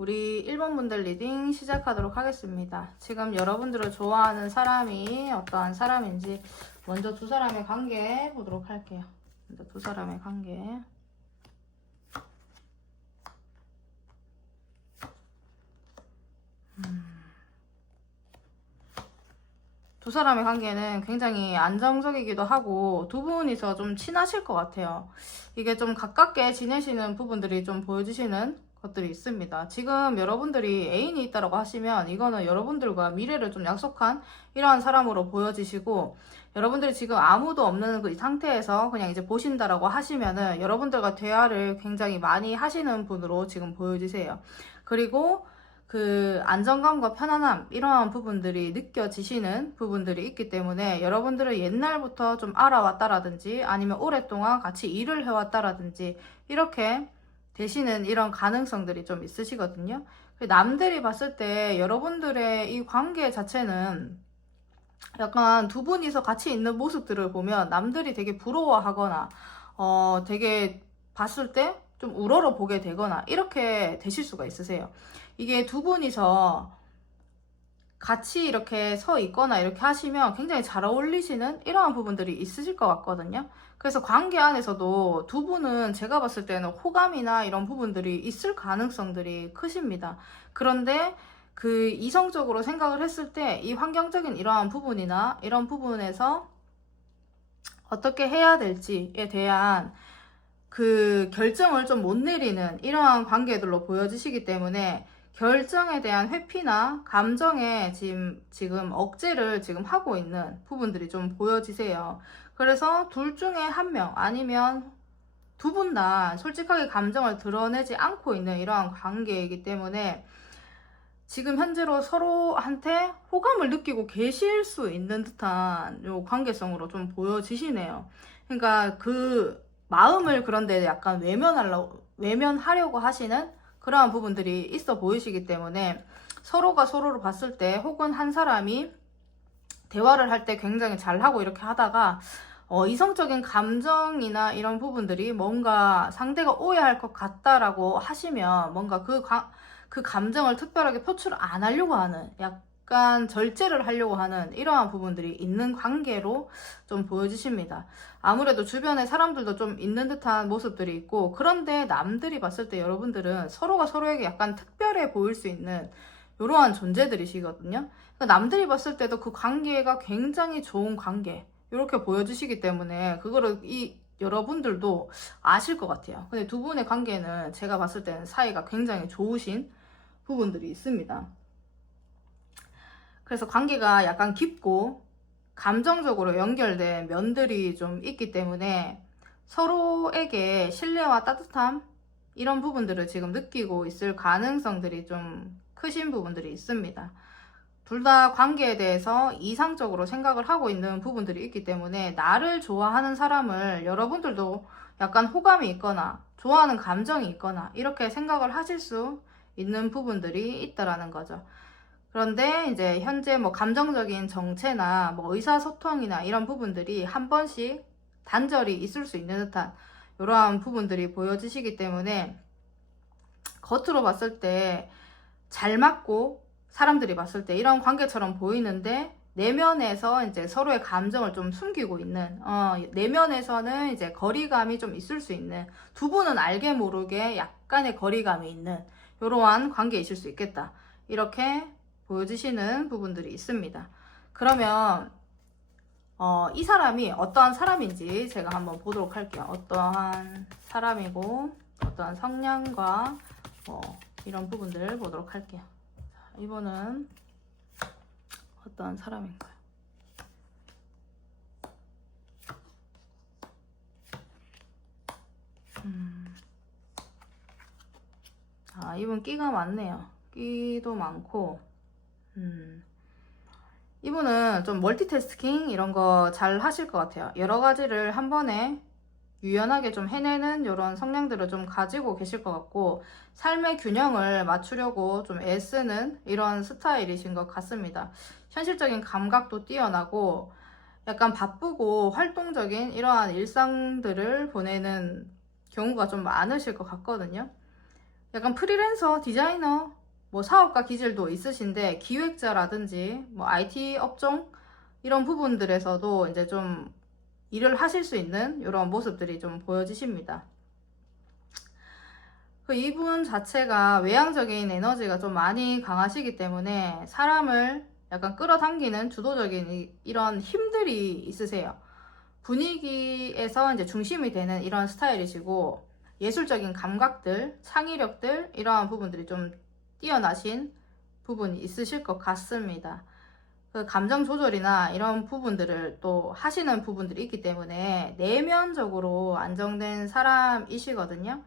우리 1번 분들 리딩 시작하도록 하겠습니다. 지금 여러분들을 좋아하는 사람이 어떠한 사람인지 먼저 두 사람의 관계 보도록 할게요. 먼저 두 사람의 관계. 두 사람의 관계는 굉장히 안정적이기도 하고 두 분이서 좀 친하실 것 같아요. 이게 좀 가깝게 지내시는 부분들이 좀 보여지시는 것들이 있습니다. 지금 여러분들이 애인이 있다고 하시면 이거는 여러분들과 미래를 좀 약속한 이러한 사람으로 보여지시고, 여러분들이 지금 아무도 없는 그 상태에서 그냥 이제 보신다라고 하시면은 여러분들과 대화를 굉장히 많이 하시는 분으로 지금 보여지세요. 그리고 그 안정감과 편안함, 이러한 부분들이 느껴지시는 부분들이 있기 때문에 여러분들은 옛날부터 좀 알아왔다라든지 아니면 오랫동안 같이 일을 해왔다라든지 이렇게 되시는 이런 가능성들이 좀 있으시거든요. 남들이 봤을 때 여러분들의 이 관계 자체는 약간 두 분이서 같이 있는 모습들을 보면 남들이 되게 부러워하거나 되게 봤을 때 좀 우러러 보게 되거나 이렇게 되실 수가 있으세요. 이게 두 분이서 같이 이렇게 서 있거나 이렇게 하시면 굉장히 잘 어울리시는 이러한 부분들이 있으실 것 같거든요. 그래서 관계 안에서도 두 분은 제가 봤을 때는 호감이나 이런 부분들이 있을 가능성들이 크십니다. 그런데 그 이성적으로 생각을 했을 때 이 환경적인 이러한 부분이나 이런 부분에서 어떻게 해야 될지에 대한 그 결정을 좀 못 내리는 이러한 관계들로 보여지시기 때문에 결정에 대한 회피나 감정에 지금 억제를 지금 하고 있는 부분들이 좀 보여지세요. 그래서 둘 중에 한 명 아니면 두 분 다 솔직하게 감정을 드러내지 않고 있는 이러한 관계이기 때문에 지금 현재로 서로한테 호감을 느끼고 계실 수 있는 듯한 요 관계성으로 좀 보여지시네요. 그러니까 그 마음을 그런데 약간 외면하려고 하시는 그러한 부분들이 있어 보이시기 때문에 서로가 서로를 봤을 때 혹은 한 사람이 대화를 할 때 굉장히 잘하고 이렇게 하다가 이성적인 감정이나 이런 부분들이 뭔가 상대가 오해할 것 같다라고 하시면 뭔가 그 감정을 특별하게 표출 안 하려고 하는, 약간 절제를 하려고 하는 이러한 부분들이 있는 관계로 좀 보여지십니다. 아무래도 주변에 사람들도 좀 있는 듯한 모습들이 있고, 그런데 남들이 봤을 때 여러분들은 서로가 서로에게 약간 특별해 보일 수 있는 이러한 존재들이시거든요. 그러니까 남들이 봤을 때도 그 관계가 굉장히 좋은 관계 이렇게 보여주시기 때문에 그거를 여러분들도 아실 것 같아요. 근데 두 분의 관계는 제가 봤을 때는 사이가 굉장히 좋으신 부분들이 있습니다. 그래서 관계가 약간 깊고 감정적으로 연결된 면들이 좀 있기 때문에 서로에게 신뢰와 따뜻함 이런 부분들을 지금 느끼고 있을 가능성들이 좀 크신 부분들이 있습니다. 둘 다 관계에 대해서 이상적으로 생각을 하고 있는 부분들이 있기 때문에 나를 좋아하는 사람을 여러분들도 약간 호감이 있거나 좋아하는 감정이 있거나 이렇게 생각을 하실 수 있는 부분들이 있다라는 거죠. 그런데 이제 현재 뭐 감정적인 정체나 뭐 의사소통이나 이런 부분들이 한 번씩 단절이 있을 수 있는 듯한 이러한 부분들이 보여지시기 때문에 겉으로 봤을 때 잘 맞고 사람들이 봤을 때 이런 관계처럼 보이는데 내면에서 이제 서로의 감정을 좀 숨기고 있는 내면에서는 이제 거리감이 좀 있을 수 있는, 두 분은 알게 모르게 약간의 거리감이 있는 이러한 관계이실 수 있겠다, 이렇게 보여지시는 부분들이 있습니다. 그러면 이 사람이 어떠한 사람인지 제가 한번 보도록 할게요. 어떠한 사람이고 어떠한 성향과 이런 부분들을 보도록 할게요. 자, 이분은 어떠한 사람인가요? 이분 끼가 많네요. 끼도 많고 이분은 좀 멀티태스킹 이런 거 잘 하실 것 같아요. 여러 가지를 한 번에 유연하게 좀 해내는 이런 성향들을 좀 가지고 계실 것 같고, 삶의 균형을 맞추려고 좀 애쓰는 이런 스타일이신 것 같습니다. 현실적인 감각도 뛰어나고 약간 바쁘고 활동적인 이러한 일상들을 보내는 경우가 좀 많으실 것 같거든요. 약간 프리랜서, 디자이너, 뭐 사업가 기질도 있으신데 기획자라든지 뭐 IT 업종 이런 부분들에서도 이제 좀 일을 하실 수 있는 이런 모습들이 좀 보여지십니다. 그 이분 자체가 외향적인 에너지가 좀 많이 강하시기 때문에 사람을 약간 끌어당기는 주도적인 이런 힘들이 있으세요. 분위기에서 이제 중심이 되는 이런 스타일이시고, 예술적인 감각들, 창의력들, 이러한 부분들이 좀 뛰어나신 부분이 있으실 것 같습니다. 그 감정 조절이나 이런 부분들을 또 하시는 부분들이 있기 때문에 내면적으로 안정된 사람이시거든요.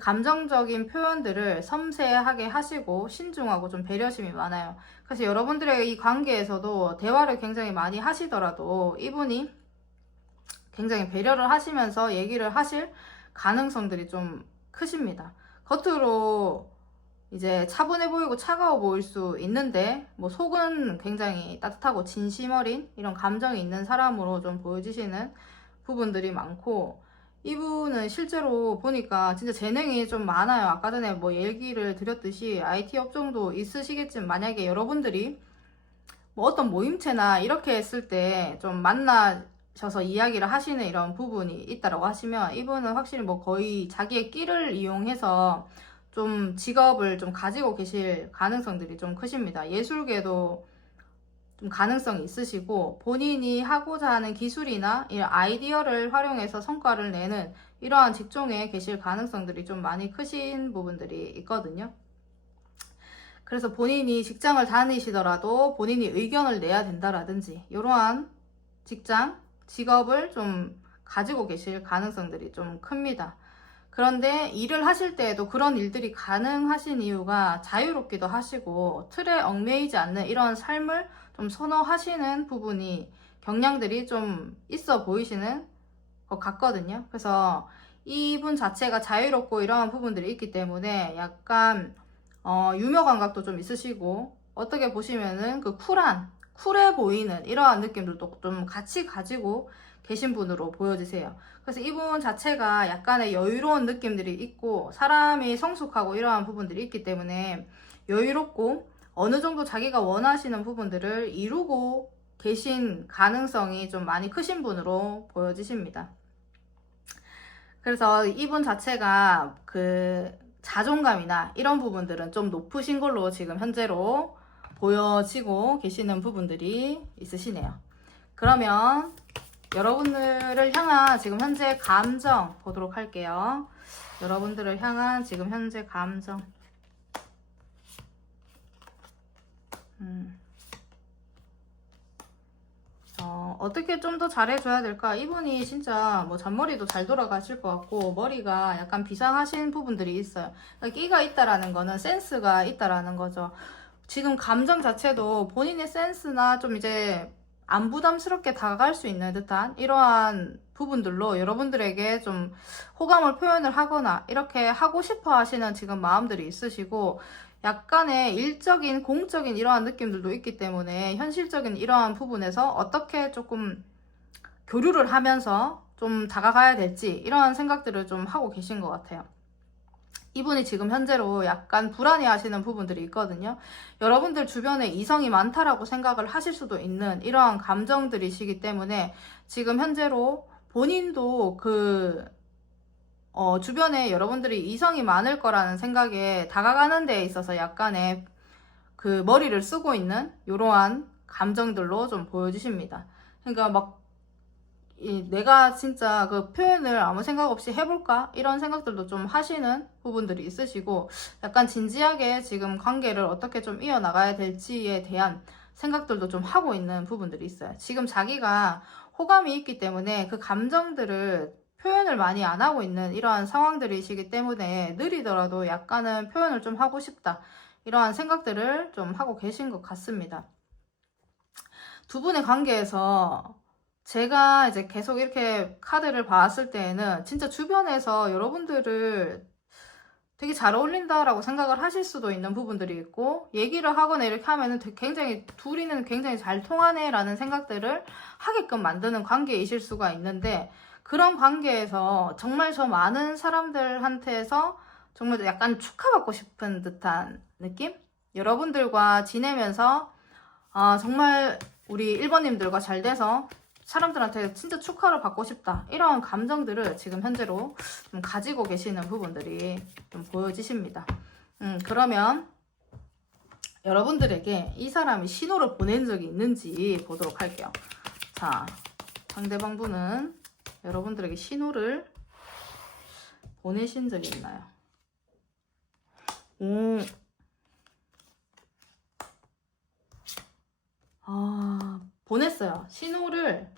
감정적인 표현들을 섬세하게 하시고 신중하고 좀 배려심이 많아요. 그래서 여러분들의 이 관계에서도 대화를 굉장히 많이 하시더라도 이분이 굉장히 배려를 하시면서 얘기를 하실 가능성들이 좀 크십니다. 겉으로 이제 차분해 보이고 차가워 보일 수 있는데 뭐 속은 굉장히 따뜻하고 진심 어린 이런 감정이 있는 사람으로 좀 보여지시는 부분들이 많고, 이분은 실제로 보니까 진짜 재능이 좀 많아요. 아까 전에 뭐 얘기를 드렸듯이 IT 업종도 있으시겠지만, 만약에 여러분들이 뭐 어떤 모임체나 이렇게 했을 때 좀 만나셔서 이야기를 하시는 이런 부분이 있다라고 하시면, 이분은 확실히 뭐 거의 자기의 끼를 이용해서 좀 직업을 좀 가지고 계실 가능성들이 좀 크십니다. 예술계도 좀 가능성이 있으시고, 본인이 하고자 하는 기술이나 이런 아이디어를 활용해서 성과를 내는 이러한 직종에 계실 가능성들이 좀 많이 크신 부분들이 있거든요. 그래서 본인이 직장을 다니시더라도 본인이 의견을 내야 된다라든지 이러한 직장, 직업을 좀 가지고 계실 가능성들이 좀 큽니다. 그런데 일을 하실 때에도 그런 일들이 가능하신 이유가 자유롭기도 하시고 틀에 얽매이지 않는 이런 삶을 좀 선호하시는 부분이, 경향들이 좀 있어 보이시는 것 같거든요. 그래서 이분 자체가 자유롭고 이러한 부분들이 있기 때문에 약간 유머 감각도 좀 있으시고, 어떻게 보시면은 그 쿨해 보이는 이러한 느낌들도 좀 같이 가지고 계신 분으로 보여지세요. 그래서 이분 자체가 약간의 여유로운 느낌들이 있고, 사람이 성숙하고 이러한 부분들이 있기 때문에 여유롭고 어느 정도 자기가 원하시는 부분들을 이루고 계신 가능성이 좀 많이 크신 분으로 보여지십니다. 그래서 이분 자체가 그 자존감이나 이런 부분들은 좀 높으신 걸로 지금 현재로 보여지고 계시는 부분들이 있으시네요. 그러면 여러분들을 향한 지금 현재 감정 보도록 할게요. 여러분들을 향한 지금 현재 감정. 어떻게 좀 더 잘해줘야 될까? 이분이 진짜 뭐 잔머리도 잘 돌아가실 것 같고, 머리가 약간 비상하신 부분들이 있어요. 그러니까 끼가 있다라는 거는 센스가 있다라는 거죠. 지금 감정 자체도 본인의 센스나 좀 이제 안 부담스럽게 다가갈 수 있는 듯한 이러한 부분들로 여러분들에게 좀 호감을 표현을 하거나 이렇게 하고 싶어 하시는 지금 마음들이 있으시고, 약간의 일적인 공적인 이러한 느낌들도 있기 때문에 현실적인 이러한 부분에서 어떻게 조금 교류를 하면서 좀 다가가야 될지 이러한 생각들을 좀 하고 계신 것 같아요. 이분이 지금 현재로 약간 불안해 하시는 부분들이 있거든요. 여러분들 주변에 이성이 많다라고 생각을 하실 수도 있는 이러한 감정들이시기 때문에 지금 현재로 본인도 주변에 여러분들이 이성이 많을 거라는 생각에 다가가는 데 있어서 약간의 그 머리를 쓰고 있는 이러한 감정들로 좀 보여주십니다. 그러니까 막 내가 진짜 그 표현을 아무 생각 없이 해볼까? 이런 생각들도 좀 하시는 부분들이 있으시고, 약간 진지하게 지금 관계를 어떻게 좀 이어나가야 될지에 대한 생각들도 좀 하고 있는 부분들이 있어요. 지금 자기가 호감이 있기 때문에 그 감정들을 표현을 많이 안 하고 있는 이러한 상황들이시기 때문에 느리더라도 약간은 표현을 좀 하고 싶다, 이러한 생각들을 좀 하고 계신 것 같습니다. 두 분의 관계에서 제가 이제 계속 이렇게 카드를 봤을 때에는 진짜 주변에서 여러분들을 되게 잘 어울린다라고 생각을 하실 수도 있는 부분들이 있고, 얘기를 하거나 이렇게 하면은 굉장히 둘이는 굉장히 잘 통하네 라는 생각들을 하게끔 만드는 관계이실 수가 있는데, 그런 관계에서 정말 저 많은 사람들한테서 정말 약간 축하받고 싶은 듯한 느낌? 여러분들과 지내면서 정말 우리 1번님들과 잘 돼서 사람들한테 진짜 축하를 받고 싶다, 이런 감정들을 지금 현재로 좀 가지고 계시는 부분들이 좀 보여지십니다. 그러면 여러분들에게 이 사람이 신호를 보낸 적이 있는지 보도록 할게요. 자, 상대방 분은 여러분들에게 신호를 보내신 적이 있나요? 보냈어요. 신호를,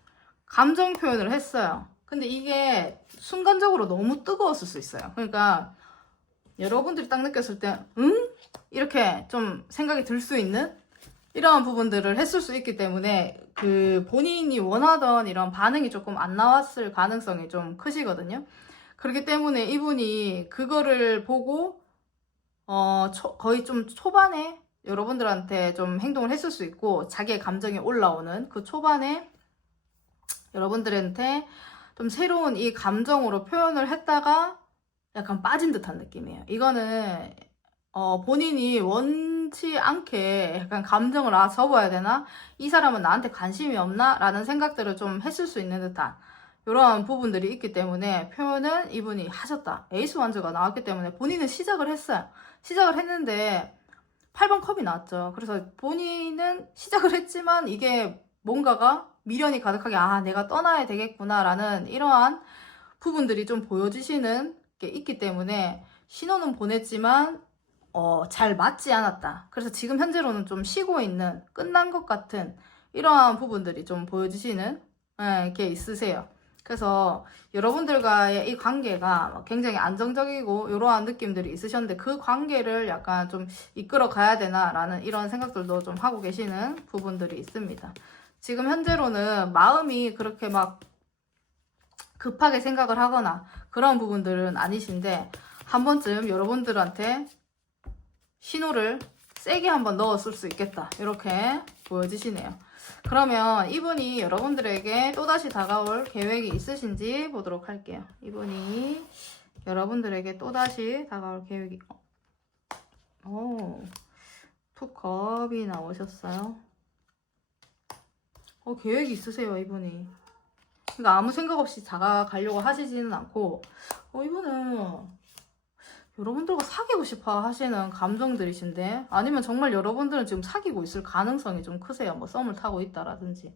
감정 표현을 했어요. 근데 이게 순간적으로 너무 뜨거웠을 수 있어요. 그러니까 여러분들이 딱 느꼈을 때 응? 이렇게 좀 생각이 들 수 있는 이런 부분들을 했을 수 있기 때문에 그 본인이 원하던 이런 반응이 조금 안 나왔을 가능성이 좀 크시거든요. 그렇기 때문에 이분이 그거를 보고 거의 좀 초반에 여러분들한테 좀 행동을 했을 수 있고, 자기의 감정이 올라오는 그 초반에 여러분들한테 좀 새로운 이 감정으로 표현을 했다가 약간 빠진 듯한 느낌이에요. 이거는 본인이 원치 않게 약간 감정을 접어야 되나? 이 사람은 나한테 관심이 없나? 라는 생각들을 좀 했을 수 있는 듯한 이런 부분들이 있기 때문에 표현은 이분이 하셨다. 에이스 완즈가 나왔기 때문에 본인은 시작을 했어요. 시작을 했는데 8번 컵이 나왔죠. 그래서 본인은 시작을 했지만 이게 뭔가가 미련이 가득하게 내가 떠나야 되겠구나 라는 이러한 부분들이 좀 보여지시는 게 있기 때문에 신호는 보냈지만 잘 맞지 않았다. 그래서 지금 현재로는 좀 쉬고 있는, 끝난 것 같은 이러한 부분들이 좀 보여지시는 게 있으세요. 그래서 여러분들과의 이 관계가 굉장히 안정적이고 이러한 느낌들이 있으셨는데, 그 관계를 약간 좀 이끌어 가야 되나 라는 이런 생각들도 좀 하고 계시는 부분들이 있습니다. 지금 현재로는 마음이 그렇게 막 급하게 생각을 하거나 그런 부분들은 아니신데, 한 번쯤 여러분들한테 신호를 세게 한번 넣었을 수 있겠다, 이렇게 보여지시네요. 그러면 이분이 여러분들에게 또다시 다가올 계획이 있으신지 보도록 할게요. 이분이 여러분들에게 또다시 다가올 계획이 투컵이 나오셨어요. 계획이 있으세요, 이분이. 그러니까 아무 생각 없이 다가가려고 하시지는 않고, 이분은 여러분들과 사귀고 싶어 하시는 감정들이신데, 아니면 정말 여러분들은 지금 사귀고 있을 가능성이 좀 크세요. 뭐 썸을 타고 있다라든지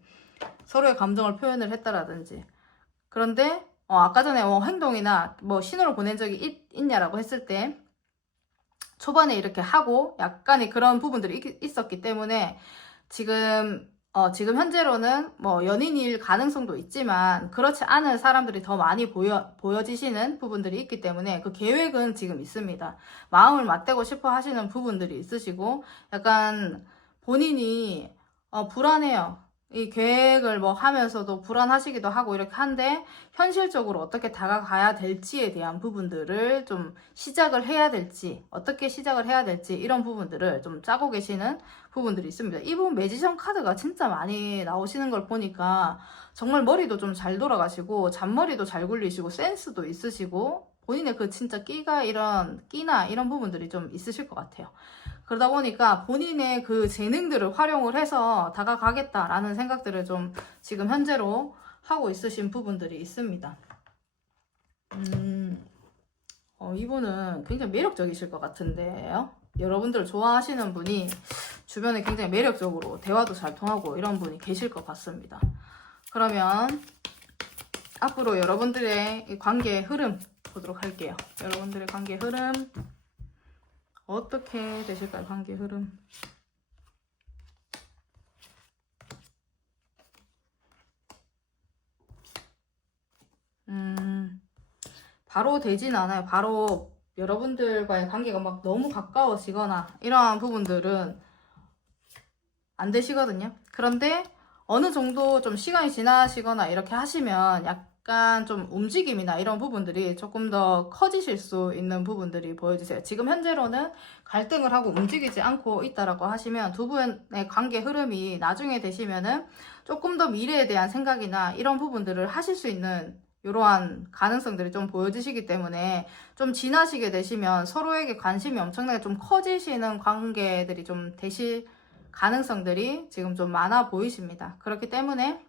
서로의 감정을 표현을 했다라든지. 그런데 아까 전에 행동이나 뭐 신호를 보낸 적이 있냐라고 했을 때 초반에 이렇게 하고 약간의 그런 부분들이 있었기 때문에 지금 현재로는 뭐 연인일 가능성도 있지만 그렇지 않은 사람들이 더 많이 보여지시는 부분들이 있기 때문에 그 계획은 지금 있습니다. 마음을 맞대고 싶어 하시는 부분들이 있으시고, 약간 본인이 불안해요. 이 계획을 뭐 하면서도 불안하시기도 하고 이렇게 한데, 현실적으로 어떻게 다가가야 될지에 대한 부분들을 좀 시작을 해야 될지, 어떻게 시작을 해야 될지, 이런 부분들을 좀 짜고 계시는 부분들이 있습니다. 이분 매지션 카드가 진짜 많이 나오시는 걸 보니까 정말 머리도 좀 잘 돌아가시고 잔머리도 잘 굴리시고 센스도 있으시고 본인의 그 진짜 끼나 이런 부분들이 좀 있으실 것 같아요. 그러다 보니까 본인의 그 재능들을 활용을 해서 다가가겠다라는 생각들을 좀 지금 현재로 하고 있으신 부분들이 있습니다. 이분은 굉장히 매력적이실 것 같은데요. 여러분들 좋아하시는 분이 주변에 굉장히 매력적으로 대화도 잘 통하고 이런 분이 계실 것 같습니다. 그러면 앞으로 여러분들의 이 관계의 흐름 보도록 할게요. 여러분들의 관계의 흐름 어떻게 되실까요? 관계의 흐름. 바로 되진 않아요. 바로 여러분들과의 관계가 막 너무 가까워지거나 이러한 부분들은 안 되시거든요. 그런데 어느 정도 좀 시간이 지나시거나 이렇게 하시면 약간 좀 움직임이나 이런 부분들이 조금 더 커지실 수 있는 부분들이 보여주세요. 지금 현재로는 갈등을 하고 움직이지 않고 있다라고 하시면 두 분의 관계 흐름이 나중에 되시면은 조금 더 미래에 대한 생각이나 이런 부분들을 하실 수 있는 이러한 가능성들이 좀 보여지시기 때문에 좀 지나시게 되시면 서로에게 관심이 엄청나게 좀 커지시는 관계들이 좀 되실 가능성들이 지금 좀 많아 보이십니다. 그렇기 때문에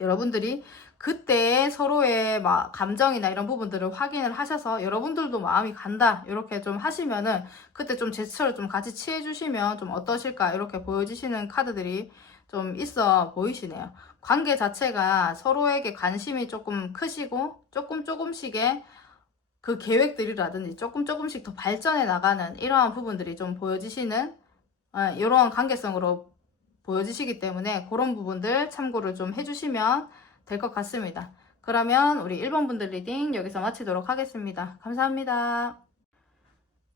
여러분들이 그때 서로의 막 감정이나 이런 부분들을 확인을 하셔서 여러분들도 마음이 간다 이렇게 좀 하시면은 그때 좀 제스처를 좀 같이 취해 주시면 좀 어떠실까 이렇게 보여지시는 카드들이 좀 있어 보이시네요. 관계 자체가 서로에게 관심이 조금 크시고 조금씩의 그 계획들이라든지 조금씩 더 발전해 나가는 이러한 부분들이 좀 보여지시는 이러한 관계성으로 보여지시기 때문에 그런 부분들 참고를 좀 해주시면 될 것 같습니다. 그러면 우리 1번 분들 리딩 여기서 마치도록 하겠습니다. 감사합니다.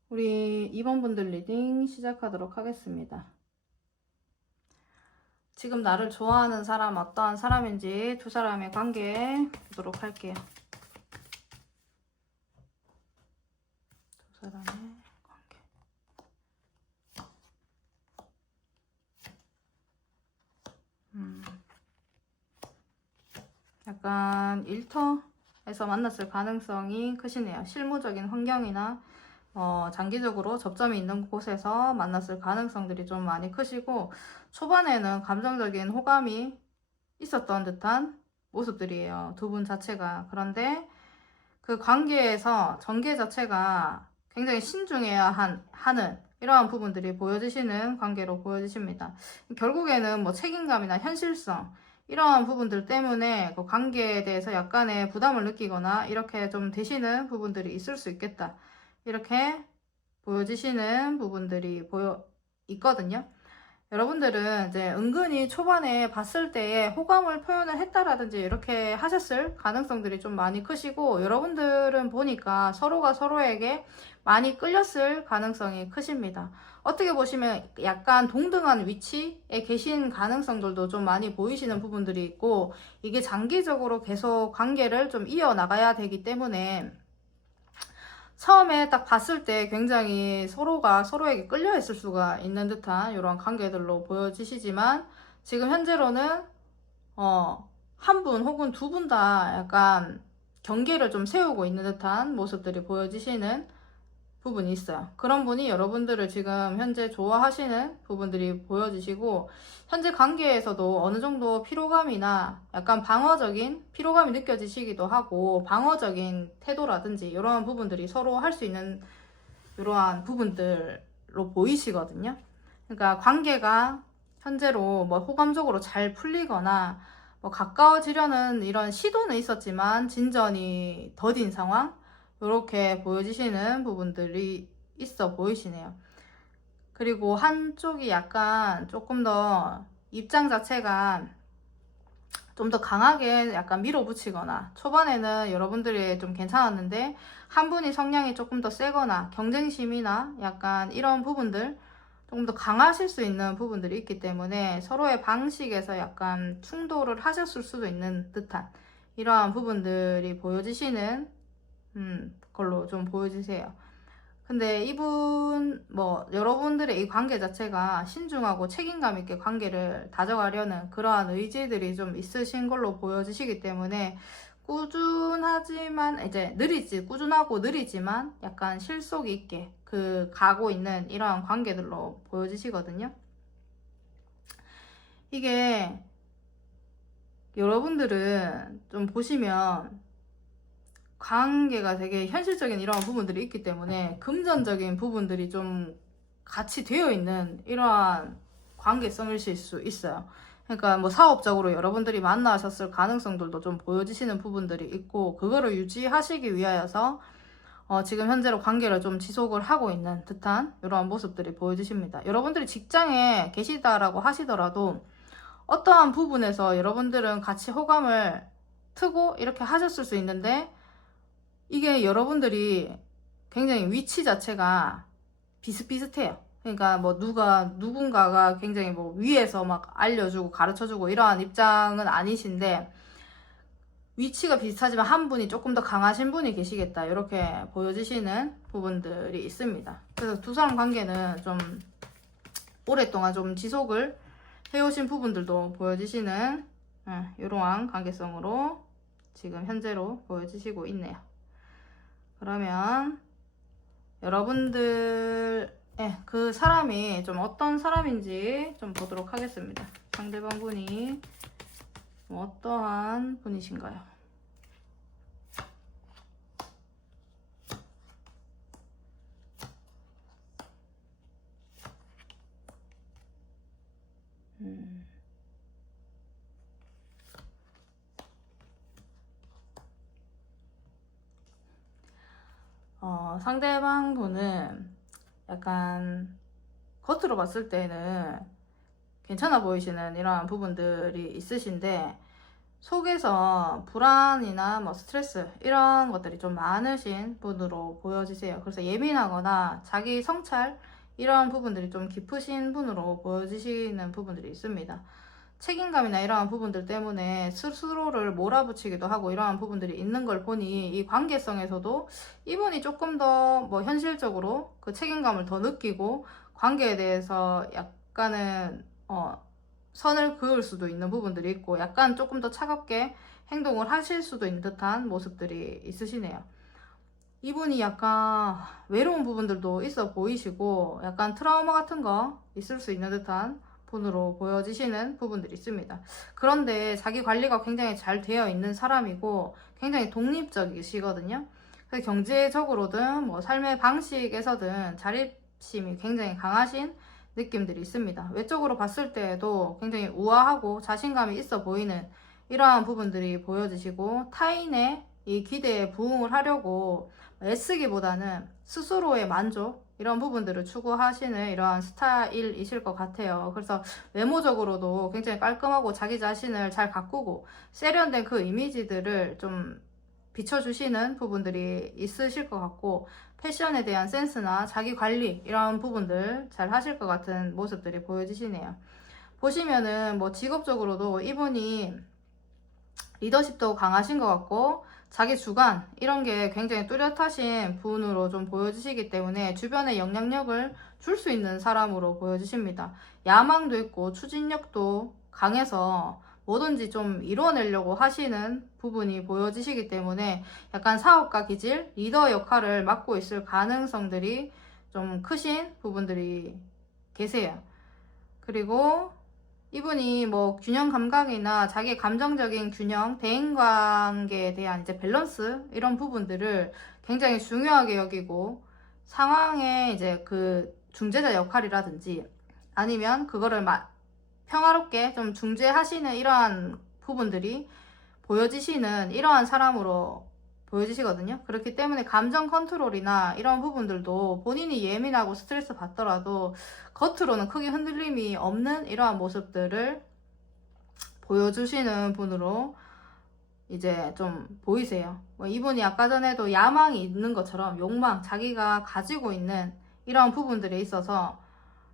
우리 2번 분들 리딩 시작하도록 하겠습니다. 지금 나를 좋아하는 사람 어떠한 사람인지 두 사람의 관계 보도록 할게요. 두 사람의 관계. 약간 일터에서 만났을 가능성이 크시네요. 실무적인 환경이나 장기적으로 접점이 있는 곳에서 만났을 가능성들이 좀 많이 크시고 초반에는 감정적인 호감이 있었던 듯한 모습들이에요. 두 분 자체가. 그런데 그 관계에서 전개 자체가 굉장히 신중해야 하는 이러한 부분들이 보여지시는 관계로 보여지십니다. 결국에는 뭐 책임감이나 현실성 이러한 부분들 때문에 그 관계에 대해서 약간의 부담을 느끼거나 이렇게 좀 되시는 부분들이 있을 수 있겠다. 이렇게 보여지시는 부분들이 있거든요. 여러분들은 이제 은근히 초반에 봤을 때에 호감을 표현을 했다라든지 이렇게 하셨을 가능성들이 좀 많이 크시고 여러분들은 보니까 서로가 서로에게 많이 끌렸을 가능성이 크십니다. 어떻게 보시면 약간 동등한 위치에 계신 가능성들도 좀 많이 보이시는 부분들이 있고 이게 장기적으로 계속 관계를 좀 이어나가야 되기 때문에 처음에 딱 봤을 때 굉장히 서로가 서로에게 끌려 있을 수가 있는 듯한 이런 관계들로 보여지시지만 지금 현재로는 한 분 혹은 두 분 다 약간 경계를 좀 세우고 있는 듯한 모습들이 보여지시는 부분이 있어요. 그런 분이 여러분들을 지금 현재 좋아하시는 부분들이 보여지시고 현재 관계에서도 어느 정도 피로감이나 약간 방어적인 피로감이 느껴지시기도 하고 방어적인 태도라든지 이러한 부분들이 서로 할 수 있는 이러한 부분들로 보이시거든요. 그러니까 관계가 현재로 뭐 호감적으로 잘 풀리거나 뭐 가까워지려는 이런 시도는 있었지만 진전이 더딘 상황 이렇게 보여지시는 부분들이 있어 보이시네요. 그리고 한쪽이 약간 조금 더 입장 자체가 좀 더 강하게 약간 밀어붙이거나 초반에는 여러분들이 좀 괜찮았는데 한 분이 성향이 조금 더 세거나 경쟁심이나 약간 이런 부분들 조금 더 강하실 수 있는 부분들이 있기 때문에 서로의 방식에서 약간 충돌을 하셨을 수도 있는 듯한 이러한 부분들이 보여지시는 걸로 좀 보여주세요. 근데 이분 뭐 여러분들의 이 관계 자체가 신중하고 책임감 있게 관계를 다져가려는 그러한 의지들이 좀 있으신 걸로 보여지시기 때문에 꾸준하지만 이제 꾸준하고 느리지만 약간 실속 있게 그 가고 있는 이러한 관계들로 보여지시거든요. 이게 여러분들은 좀 보시면 관계가 되게 현실적인 이런 부분들이 있기 때문에 금전적인 부분들이 좀 같이 되어 있는 이러한 관계성이실 수 있어요. 그러니까 뭐 사업적으로 여러분들이 만나셨을 가능성들도 좀 보여지시는 부분들이 있고 그거를 유지하시기 위하여서 지금 현재로 관계를 좀 지속을 하고 있는 듯한 이러한 모습들이 보여지십니다. 여러분들이 직장에 계시다라고 하시더라도 어떠한 부분에서 여러분들은 같이 호감을 트고 이렇게 하셨을 수 있는데 이게 여러분들이 굉장히 위치 자체가 비슷비슷해요. 그러니까 뭐 누군가가 굉장히 뭐 위에서 막 알려주고 가르쳐주고 이러한 입장은 아니신데 위치가 비슷하지만 한 분이 조금 더 강하신 분이 계시겠다 이렇게 보여지시는 부분들이 있습니다. 그래서 두 사람 관계는 좀 오랫동안 좀 지속을 해오신 부분들도 보여지시는 이러한 관계성으로 지금 현재로 보여지시고 있네요. 그러면 여러분들 그 사람이 좀 어떤 사람인지 좀 보도록 하겠습니다. 상대방 분이 어떠한 분이신가요? 상대방 분은 약간 겉으로 봤을 때는 괜찮아 보이시는 이러한 부분들이 있으신데 속에서 불안이나 뭐 스트레스 이런 것들이 좀 많으신 분으로 보여지세요. 그래서 예민하거나 자기 성찰 이런 부분들이 좀 깊으신 분으로 보여지시는 부분들이 있습니다. 책임감이나 이러한 부분들 때문에 스스로를 몰아붙이기도 하고 이러한 부분들이 있는 걸 보니 이 관계성에서도 이분이 조금 더 뭐 현실적으로 그 책임감을 더 느끼고 관계에 대해서 약간은 선을 그을 수도 있는 부분들이 있고 약간 조금 더 차갑게 행동을 하실 수도 있는 듯한 모습들이 있으시네요. 이분이 약간 외로운 부분들도 있어 보이시고 약간 트라우마 같은 거 있을 수 있는 듯한 분으로 보여지시는 부분들이 있습니다. 그런데 자기 관리가 굉장히 잘 되어 있는 사람이고 굉장히 독립적이시거든요. 그래서 경제적으로든 뭐 삶의 방식에서든 자립심이 굉장히 강하신 느낌들이 있습니다. 외적으로 봤을 때에도 굉장히 우아하고 자신감이 있어 보이는 이러한 부분들이 보여지시고 타인의 이 기대에 부응을 하려고 애쓰기보다는 스스로의 만족 이런 부분들을 추구하시는 이러한 스타일이실 것 같아요. 그래서 외모적으로도 굉장히 깔끔하고 자기 자신을 잘 가꾸고 세련된 그 이미지들을 좀 비춰주시는 부분들이 있으실 것 같고 패션에 대한 센스나 자기 관리 이런 부분들 잘 하실 것 같은 모습들이 보여지시네요. 보시면은 뭐 직업적으로도 이분이 리더십도 강하신 것 같고 자기 주관 이런 게 굉장히 뚜렷하신 분으로 좀 보여지시기 때문에 주변에 영향력을 줄 수 있는 사람으로 보여지십니다. 야망도 있고 추진력도 강해서 뭐든지 좀 이뤄내려고 하시는 부분이 보여지시기 때문에 약간 사업가 기질, 리더 역할을 맡고 있을 가능성들이 좀 크신 부분들이 계세요. 그리고 이분이 뭐 균형 감각이나 자기 감정적인 균형, 대인관계에 대한 이제 밸런스 이런 부분들을 굉장히 중요하게 여기고 상황의 이제 그 중재자 역할이라든지 아니면 그거를 평화롭게 좀 중재하시는 이러한 부분들이 보여지시는 이러한 사람으로 보여지시거든요. 그렇기 때문에 감정 컨트롤이나 이런 부분들도 본인이 예민하고 스트레스 받더라도 겉으로는 크게 흔들림이 없는 이러한 모습들을 보여주시는 분으로 이제 좀 보이세요. 뭐 이분이 아까 전에도 야망이 있는 것처럼 욕망, 자기가 가지고 있는 이러한 부분들에 있어서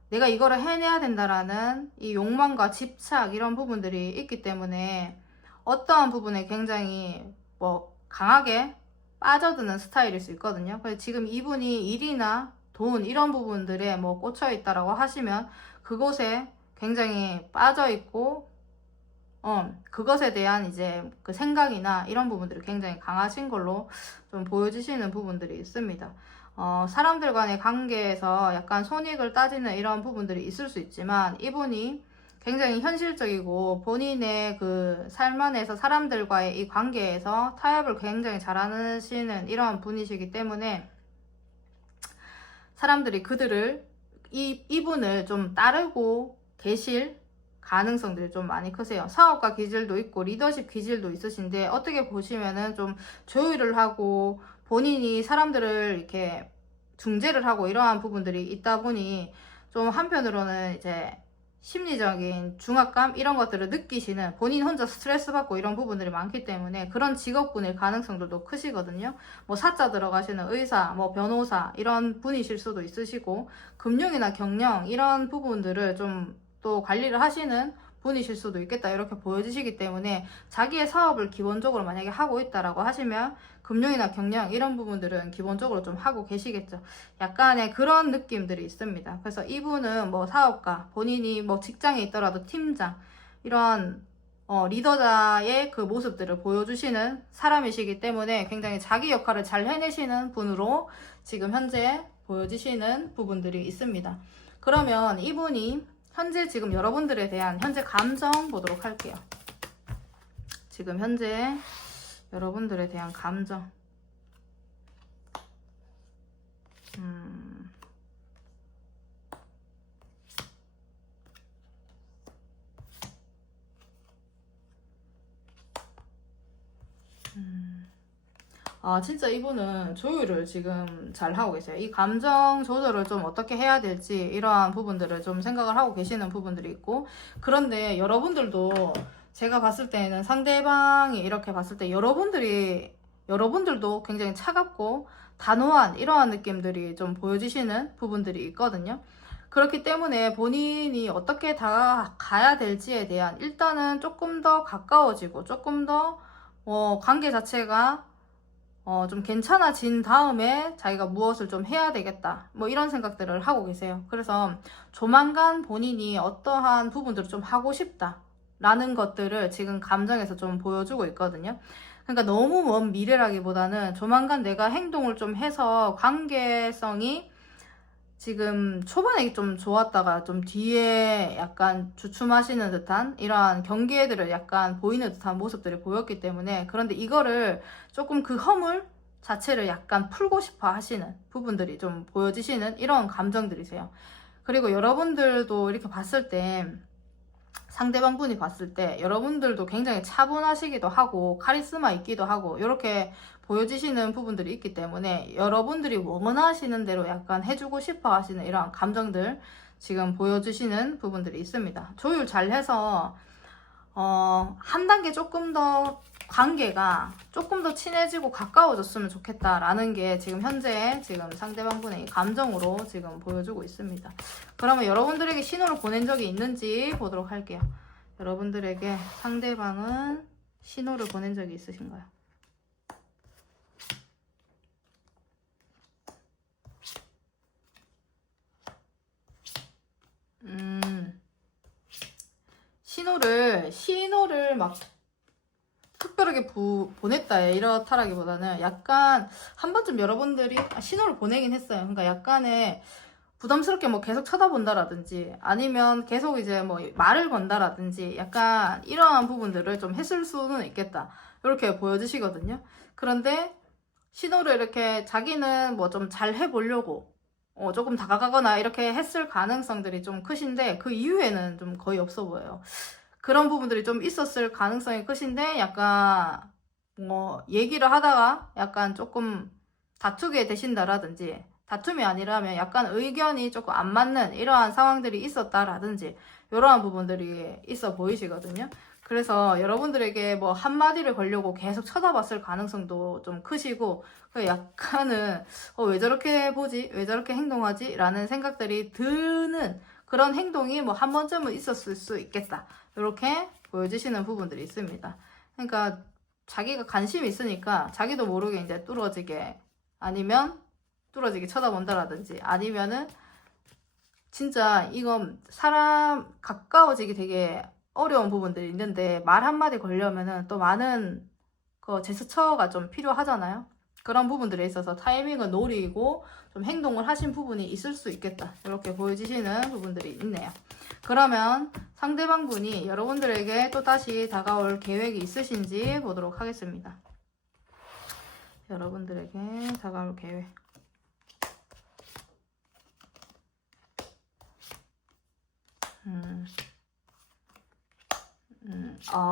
내가 이거를 해내야 된다라는 이 욕망과 집착 이런 부분들이 있기 때문에 어떠한 부분에 굉장히 뭐 강하게 빠져드는 스타일일 수 있거든요. 그래서 지금 이분이 일이나 돈 이런 부분들에 뭐 꽂혀 있다라고 하시면 그곳에 굉장히 빠져 있고 그것에 대한 이제 그 생각이나 이런 부분들이 굉장히 강하신 걸로 좀 보여지시는 부분들이 있습니다. 사람들 간의 관계에서 약간 손익을 따지는 이런 부분들이 있을 수 있지만 이분이 굉장히 현실적이고 본인의 그 삶 안에서 사람들과의 이 관계에서 타협을 굉장히 잘하시는 이런 분이시기 때문에 사람들이 이분을 좀 따르고 계실 가능성들이 좀 많이 크세요. 사업가 기질도 있고 리더십 기질도 있으신데 어떻게 보시면은 좀 조율을 하고 본인이 사람들을 이렇게 중재를 하고 이러한 부분들이 있다 보니 좀 한편으로는 이제 심리적인 중압감 이런 것들을 느끼시는 본인 혼자 스트레스 받고 이런 부분들이 많기 때문에 그런 직업군일 가능성들도 크시거든요. 뭐 사자 들어가시는 의사, 뭐 변호사 이런 분이실 수도 있으시고 금융이나 경영 이런 부분들을 좀 또 관리를 하시는 분이실 수도 있겠다 이렇게 보여지시기 때문에 자기의 사업을 기본적으로 만약에 하고 있다라고 하시면 금융이나 경영 이런 부분들은 기본적으로 좀 하고 계시겠죠. 약간의 그런 느낌들이 있습니다. 그래서 이분은 뭐 사업가, 본인이 뭐 직장에 있더라도 팀장 이런 리더자의 그 모습들을 보여주시는 사람이시기 때문에 굉장히 자기 역할을 잘 해내시는 분으로 지금 현재 보여지시는 부분들이 있습니다. 그러면 이분이 현재 지금 여러분들에 대한 현재 감정 보도록 할게요. 지금 현재 여러분들에 대한 감정. 진짜 이분은 조율을 지금 잘 하고 계세요. 이 감정 조절을 좀 어떻게 해야 될지 이러한 부분들을 좀 생각을 하고 계시는 부분들이 있고, 그런데 여러분들도 제가 봤을 때는 상대방이 이렇게 봤을 때 여러분들도 굉장히 차갑고 단호한 이러한 느낌들이 좀 보여지시는 부분들이 있거든요. 그렇기 때문에 본인이 어떻게 다가가야 될지에 대한 일단은 조금 더 가까워지고 조금 더 관계 자체가 좀 괜찮아진 다음에 자기가 무엇을 좀 해야 되겠다, 뭐 이런 생각들을 하고 계세요. 그래서 조만간 본인이 어떠한 부분들을 좀 하고 싶다 라는 것들을 지금 감정에서 좀 보여주고 있거든요. 그러니까 너무 먼 미래라기보다는 조만간 내가 행동을 좀 해서 관계성이 지금 초반에 좀 좋았다가 좀 뒤에 약간 주춤하시는 듯한 이러한 경계들을 약간 보이는 듯한 모습들이 보였기 때문에, 그런데 이거를 조금 그 허물 자체를 약간 풀고 싶어 하시는 부분들이 좀 보여지시는 이런 감정들이세요. 그리고 여러분들도 이렇게 봤을 때, 상대방 분이 봤을 때 여러분들도 굉장히 차분하시기도 하고 카리스마 있기도 하고 이렇게 보여지시는 부분들이 있기 때문에 여러분들이 원하시는 대로 약간 해주고 싶어 하시는 이러한 감정들 지금 보여주시는 부분들이 있습니다. 조율 잘 해서 한 단계 조금 더 관계가 조금 더 친해지고 가까워졌으면 좋겠다라는 게 지금 현재 지금 상대방분의 감정으로 지금 보여주고 있습니다. 그러면 여러분들에게 신호를 보낸 적이 있는지 보도록 할게요. 여러분들에게 상대방은 신호를 보낸 적이 있으신가요? 신호를 막 특별하게 보냈다 이렇다라기보다는 약간 한 번쯤 여러분들이 신호를 보내긴 했어요. 그러니까 약간의 부담스럽게 뭐 계속 쳐다본다라든지 아니면 계속 이제 뭐 말을 건다라든지 약간 이러한 부분들을 좀 했을 수는 있겠다 이렇게 보여지시거든요. 그런데 신호를 이렇게 자기는 뭐 좀 잘 해보려고 조금 다가가거나 이렇게 했을 가능성들이 좀 크신데 그 이후에는 좀 거의 없어 보여요. 그런 부분들이 좀 있었을 가능성이 크신데 약간 뭐 얘기를 하다가 약간 조금 다투게 되신다라든지, 다툼이 아니라면 약간 의견이 조금 안 맞는 이러한 상황들이 있었다라든지 이러한 부분들이 있어 보이시거든요. 그래서 여러분들에게 뭐 한마디를 걸려고 계속 쳐다봤을 가능성도 좀 크시고, 약간은 왜 저렇게 보지? 왜 저렇게 행동하지? 라는 생각들이 드는 그런 행동이 뭐 한 번쯤은 있었을 수 있겠다 이렇게 보여지시는 부분들이 있습니다. 그러니까 자기가 관심이 있으니까 자기도 모르게 이제 뚫어지게, 아니면 뚫어지게 쳐다본다라든지, 아니면은 진짜 이건 사람 가까워지기 되게 어려운 부분들이 있는데 말 한마디 걸려면은 또 많은 그 제스처가 좀 필요하잖아요. 그런 부분들에 있어서 타이밍을 노리고 좀 행동을 하신 부분이 있을 수 있겠다 이렇게 보여지시는 부분들이 있네요. 그러면 상대방 분이 여러분들에게 또 다시 다가올 계획이 있으신지 보도록 하겠습니다. 여러분들에게 다가올 계획.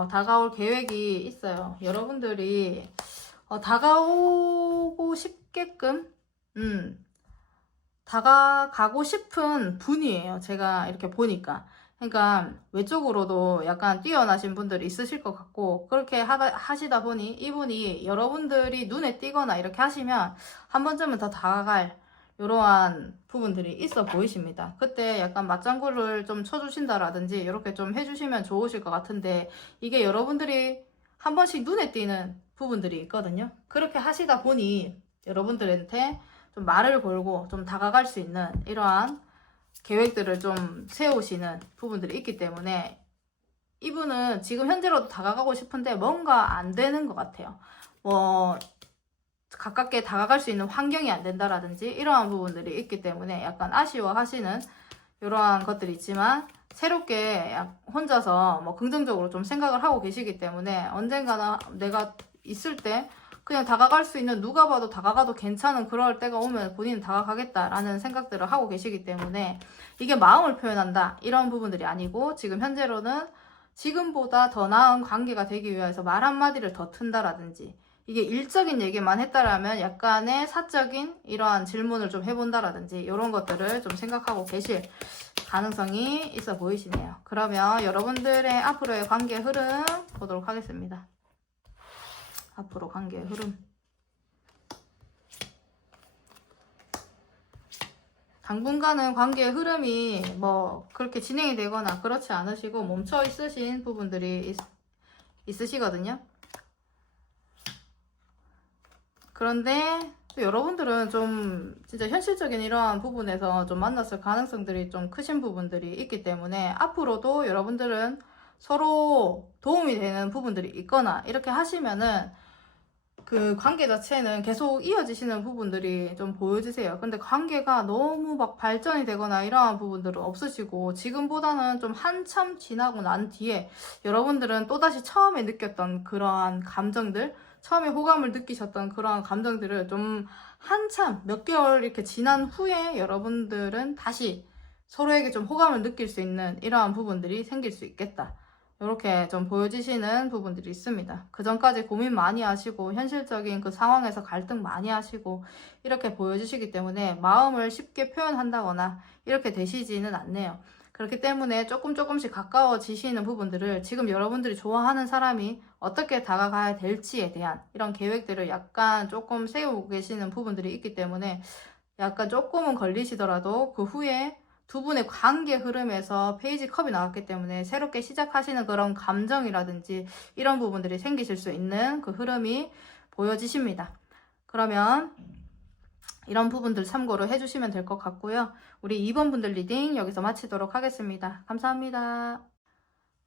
다가올 계획이 있어요. 여러분들이 다가오고 싶게끔 다가가고 싶은 분이에요. 제가 이렇게 보니까. 그러니까 외적으로도 약간 뛰어나신 분들이 있으실 것 같고, 그렇게 하시다 보니 이분이 여러분들이 눈에 띄거나 이렇게 하시면 한 번쯤은 더 다가갈 이러한 부분들이 있어 보이십니다. 그때 약간 맞장구를 좀 쳐주신다라든지 이렇게 좀 해주시면 좋으실 것 같은데, 이게 여러분들이 한 번씩 눈에 띄는 부분들이 있거든요. 그렇게 하시다 보니 여러분들한테 좀 말을 걸고 좀 다가갈 수 있는 이러한 계획들을 좀 세우시는 부분들이 있기 때문에 이분은 지금 현재로도 다가가고 싶은데 뭔가 안 되는 것 같아요. 뭐 가깝게 다가갈 수 있는 환경이 안 된다라든지 이러한 부분들이 있기 때문에 약간 아쉬워하시는 이러한 것들이 있지만, 새롭게 혼자서 뭐 긍정적으로 좀 생각을 하고 계시기 때문에 언젠가나 내가 있을 때 그냥 다가갈 수 있는, 누가 봐도 다가가도 괜찮은 그럴 때가 오면 본인은 다가가겠다라는 생각들을 하고 계시기 때문에, 이게 마음을 표현한다 이런 부분들이 아니고, 지금 현재로는 지금보다 더 나은 관계가 되기 위해서 말 한마디를 더 튼다라든지, 이게 일적인 얘기만 했다라면 약간의 사적인 이러한 질문을 좀 해본다라든지 이런 것들을 좀 생각하고 계실 가능성이 있어 보이시네요. 그러면 여러분들의 앞으로의 관계 흐름 보도록 하겠습니다. 앞으로 관계 흐름. 당분간은 관계의 흐름이 뭐 그렇게 진행이 되거나 그렇지 않으시고 멈춰 있으신 부분들이 있으시거든요. 그런데 또 여러분들은 좀 진짜 현실적인 이러한 부분에서 좀 만났을 가능성들이 좀 크신 부분들이 있기 때문에, 앞으로도 여러분들은 서로 도움이 되는 부분들이 있거나 이렇게 하시면은 그 관계 자체는 계속 이어지시는 부분들이 좀 보여지세요. 근데 관계가 너무 막 발전이 되거나 이러한 부분들은 없으시고, 지금보다는 좀 한참 지나고 난 뒤에 여러분들은 또다시 처음에 느꼈던 그러한 감정들, 처음에 호감을 느끼셨던 그러한 감정들을 좀 한참 몇 개월 이렇게 지난 후에 여러분들은 다시 서로에게 좀 호감을 느낄 수 있는 이러한 부분들이 생길 수 있겠다. 이렇게 좀 보여지시는 부분들이 있습니다. 그 전까지 고민 많이 하시고 현실적인 그 상황에서 갈등 많이 하시고 이렇게 보여지시기 때문에 마음을 쉽게 표현한다거나 이렇게 되시지는 않네요. 그렇기 때문에 조금씩 가까워지시는 부분들을 지금 여러분들이 좋아하는 사람이 어떻게 다가가야 될지에 대한 이런 계획들을 약간 조금 세우고 계시는 부분들이 있기 때문에, 약간 조금은 걸리시더라도 그 후에 두 분의 관계 흐름에서 페이지 컵이 나왔기 때문에 새롭게 시작하시는 그런 감정이라든지 이런 부분들이 생기실 수 있는 그 흐름이 보여지십니다. 그러면 이런 부분들 참고로 해주시면 될 것 같고요. 우리 2번 분들 리딩 여기서 마치도록 하겠습니다. 감사합니다.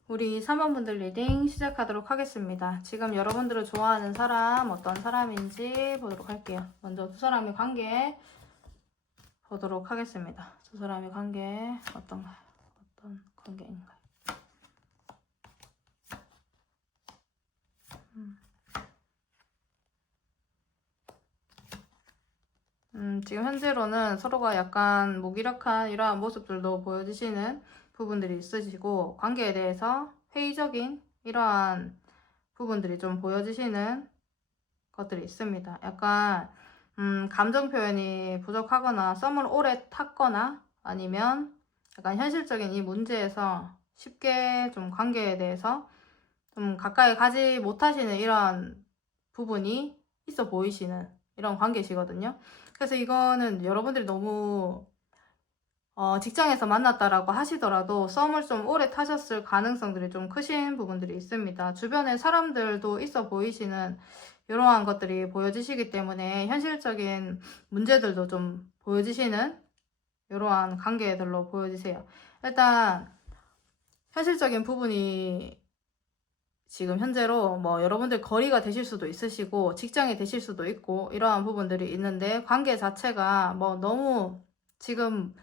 우리 3번 분들 리딩 시작하도록 하겠습니다. 지금 여러분들을 좋아하는 사람 어떤 사람인지 보도록 할게요. 먼저 두 사람의 관계 보도록 하겠습니다. 두 사람의 관계 어떤가요? 어떤 관계인가요? 지금 현재로는 서로가 약간 무기력한 이러한 모습들도 보여주시는 부분들이 있으시고, 관계에 대해서 회의적인 이러한 부분들이 좀 보여주시는 것들이 있습니다. 약간 감정 표현이 부족하거나 썸을 오래 탔거나 아니면 약간 현실적인 이 문제에서 쉽게 좀 관계에 대해서 좀 가까이 가지 못하시는 이런 부분이 있어 보이시는 이런 관계시거든요. 그래서 이거는 여러분들이 너무 직장에서 만났다라고 하시더라도 썸을 좀 오래 타셨을 가능성들이 좀 크신 부분들이 있습니다. 주변에 사람들도 있어 보이시는 이러한 것들이 보여지시기 때문에 현실적인 문제들도 좀 보여지시는 이러한 관계들로 보여지세요. 일단 현실적인 부분이 지금 현재로 뭐 여러분들 거리가 되실 수도 있으시고 직장이 되실 수도 있고 이러한 부분들이 있는데, 관계 자체가 뭐 너무 지금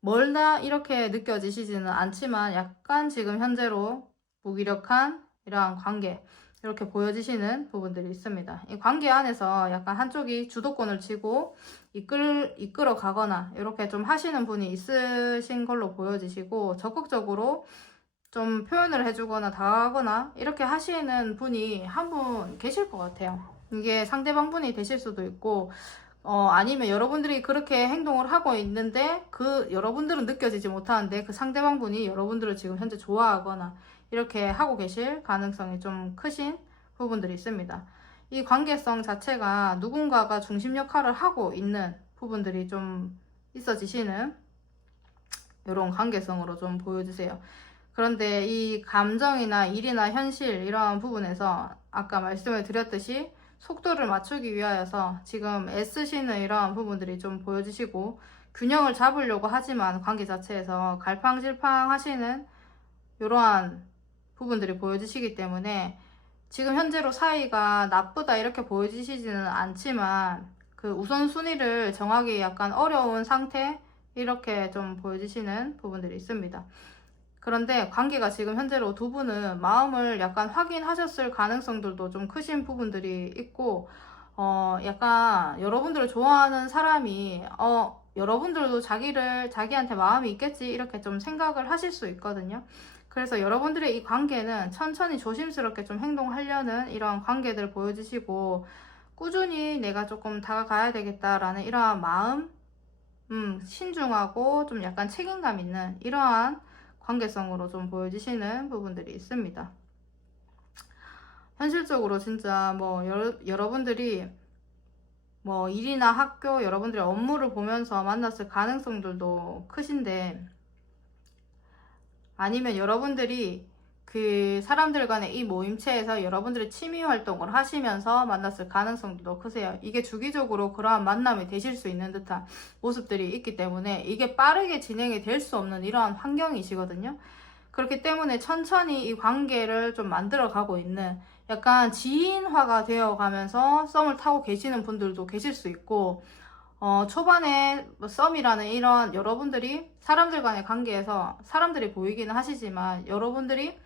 멀다 이렇게 느껴지시지는 않지만 약간 지금 현재로 무기력한 이러한 관계 이렇게 보여지시는 부분들이 있습니다. 이 관계 안에서 약간 한쪽이 주도권을 쥐고 이끌어 가거나 이렇게 좀 하시는 분이 있으신 걸로 보여지시고, 적극적으로 좀 표현을 해주거나 다가가거나 이렇게 하시는 분이 한 분 계실 것 같아요. 이게 상대방 분이 되실 수도 있고, 아니면 여러분들이 그렇게 행동을 하고 있는데 그 여러분들은 느껴지지 못하는데 그 상대방 분이 여러분들을 지금 현재 좋아하거나 이렇게 하고 계실 가능성이 좀 크신 부분들이 있습니다. 이 관계성 자체가 누군가가 중심 역할을 하고 있는 부분들이 좀 있어지시는 이런 관계성으로 좀 보여주세요. 그런데 이 감정이나 일이나 현실 이러한 부분에서 아까 말씀을 드렸듯이 속도를 맞추기 위하여서 지금 애쓰시는 이러한 부분들이 좀 보여지시고, 균형을 잡으려고 하지만 관계 자체에서 갈팡질팡 하시는 이러한 부분들이 보여지시기 때문에 지금 현재로 사이가 나쁘다 이렇게 보여지시지는 않지만 그 우선순위를 정하기 약간 어려운 상태 이렇게 좀 보여지시는 부분들이 있습니다. 그런데 관계가 지금 현재로 두 분은 마음을 약간 확인하셨을 가능성들도 좀 크신 부분들이 있고 약간 여러분들을 좋아하는 사람이 여러분들도 자기한테 마음이 있겠지 이렇게 좀 생각을 하실 수 있거든요. 그래서 여러분들의 이 관계는 천천히 조심스럽게 좀 행동하려는 이런 관계들 보여주시고 꾸준히 내가 조금 다가가야 되겠다라는 이러한 마음, 신중하고 좀 약간 책임감 있는 이러한 관계성으로 좀 보여지시는 부분들이 있습니다. 현실적으로 진짜 뭐 여러분들이 뭐 일이나 학교 여러분들의 업무를 보면서 만났을 가능성들도 크신데 아니면 여러분들이 그 사람들 간의 이 모임체에서 여러분들의 취미 활동을 하시면서 만났을 가능성도 크세요. 이게 주기적으로 그러한 만남이 되실 수 있는 듯한 모습들이 있기 때문에 이게 빠르게 진행이 될 수 없는 이러한 환경이시거든요. 그렇기 때문에 천천히 이 관계를 좀 만들어 가고 있는 약간 지인화가 되어 가면서 썸을 타고 계시는 분들도 계실 수 있고 초반에 뭐 썸이라는 이런 여러분들이 사람들 간의 관계에서 사람들이 보이기는 하시지만 여러분들이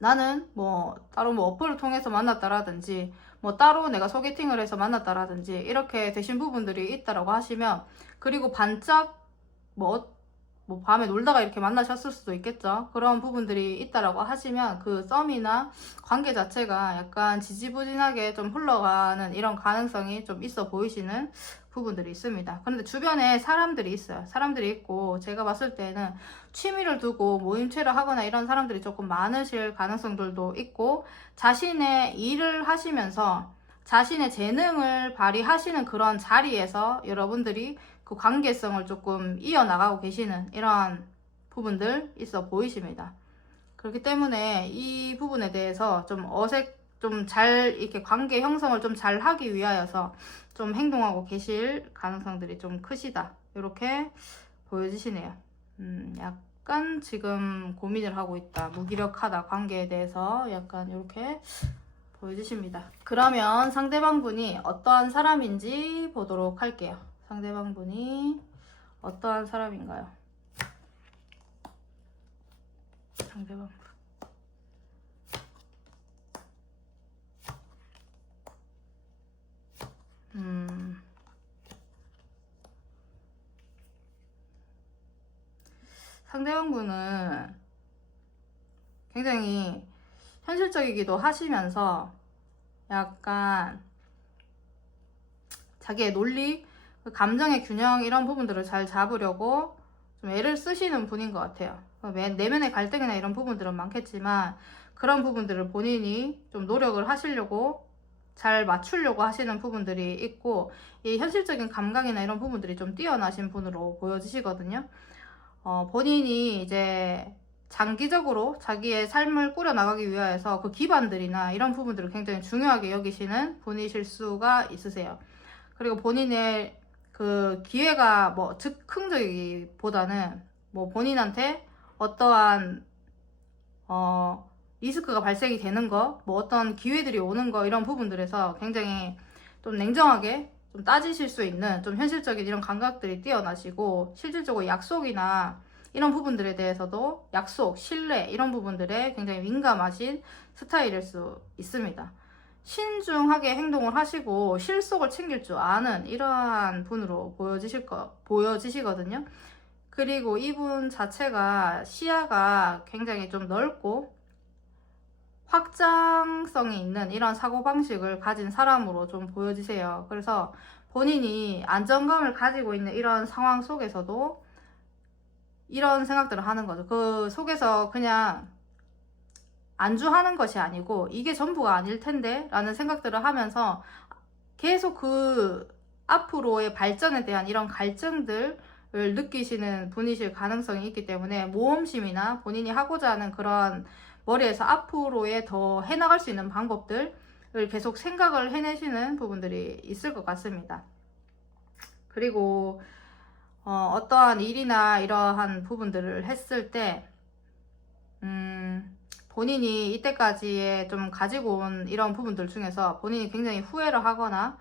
나는 뭐 따로 뭐 어플을 통해서 만났다라든지 뭐 따로 내가 소개팅을 해서 만났다라든지 이렇게 되신 부분들이 있다라고 하시면 그리고 반짝 뭐 밤에 놀다가 이렇게 만나셨을 수도 있겠죠. 그런 부분들이 있다라고 하시면 그 썸이나 관계 자체가 약간 지지부진하게 좀 흘러가는 이런 가능성이 좀 있어 보이시는 부분들이 있습니다. 그런데 주변에 사람들이 있어요. 사람들이 있고 제가 봤을 때는 취미를 두고 모임체를 하거나 이런 사람들이 조금 많으실 가능성들도 있고 자신의 일을 하시면서 자신의 재능을 발휘하시는 그런 자리에서 여러분들이 그 관계성을 조금 이어나가고 계시는 이러한 부분들 있어 보이십니다. 그렇기 때문에 이 부분에 대해서 좀 잘 이렇게 관계 형성을 좀 잘 하기 위하여서 좀 행동하고 계실 가능성들이 좀 크시다. 이렇게 보여지시네요. 약간 지금 고민을 하고 있다. 무기력하다. 관계에 대해서 약간 이렇게 보여주십니다. 그러면 상대방 분이 어떠한 사람인지 보도록 할게요. 상대방 분이 어떠한 사람인가요? 상대방 분. 상대방 분은 굉장히 현실적이기도 하시면서 약간 자기의 논리, 감정의 균형 이런 부분들을 잘 잡으려고 좀 애를 쓰시는 분인 것 같아요. 내면의 갈등이나 이런 부분들은 많겠지만 그런 부분들을 본인이 좀 노력을 하시려고 잘 맞추려고 하시는 부분들이 있고 이 현실적인 감각이나 이런 부분들이 좀 뛰어나신 분으로 보여지시거든요. 본인이 이제 장기적으로 자기의 삶을 꾸려나가기 위해서 그 기반들이나 이런 부분들을 굉장히 중요하게 여기시는 분이실 수가 있으세요. 그리고 본인의 그 기회가 뭐 즉흥적이기보다는 뭐 본인한테 어떠한 리스크가 발생이 되는 거, 뭐 어떤 기회들이 오는 거 이런 부분들에서 굉장히 좀 냉정하게 좀 따지실 수 있는 좀 현실적인 이런 감각들이 뛰어나시고 실질적으로 약속이나 이런 부분들에 대해서도 약속, 신뢰 이런 부분들에 굉장히 민감하신 스타일일 수 있습니다. 신중하게 행동을 하시고 실속을 챙길 줄 아는 이러한 분으로 보여지시거든요. 그리고 이분 자체가 시야가 굉장히 좀 넓고 확장성이 있는 이런 사고방식을 가진 사람으로 좀 보여지세요. 그래서 본인이 안정감을 가지고 있는 이런 상황 속에서도 이런 생각들을 하는 거죠. 그 속에서 그냥 안주하는 것이 아니고 이게 전부가 아닐 텐데 라는 생각들을 하면서 계속 그 앞으로의 발전에 대한 이런 갈증들을 느끼시는 분이실 가능성이 있기 때문에 모험심이나 본인이 하고자 하는 그런 머리에서 앞으로의 더 해나갈 수 있는 방법들을 계속 생각을 해내시는 부분들이 있을 것 같습니다. 그리고 어떠한 일이나 이러한 부분들을 했을 때 본인이 이때까지에 좀 가지고 온 이런 부분들 중에서 본인이 굉장히 후회를 하거나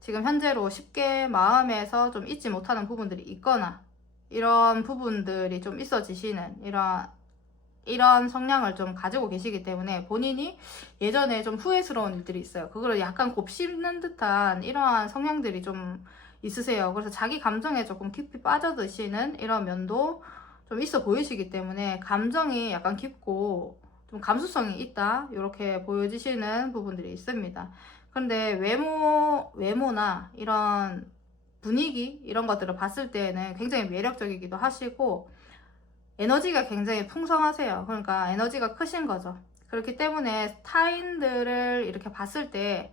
지금 현재로 쉽게 마음에서 좀 잊지 못하는 부분들이 있거나 이런 부분들이 좀 있어지시는 이런 성향을 좀 가지고 계시기 때문에 본인이 예전에 좀 후회스러운 일들이 있어요. 그거를 약간 곱씹는 듯한 이러한 성향들이 좀 있으세요. 그래서 자기 감정에 조금 깊이 빠져드시는 이런 면도 좀 있어 보이시기 때문에 감정이 약간 깊고 좀 감수성이 있다 이렇게 보여지시는 부분들이 있습니다. 그런데 외모나 이런 분위기 이런 것들을 봤을 때는 굉장히 매력적이기도 하시고 에너지가 굉장히 풍성하세요. 그러니까 에너지가 크신 거죠. 그렇기 때문에 타인들을 이렇게 봤을 때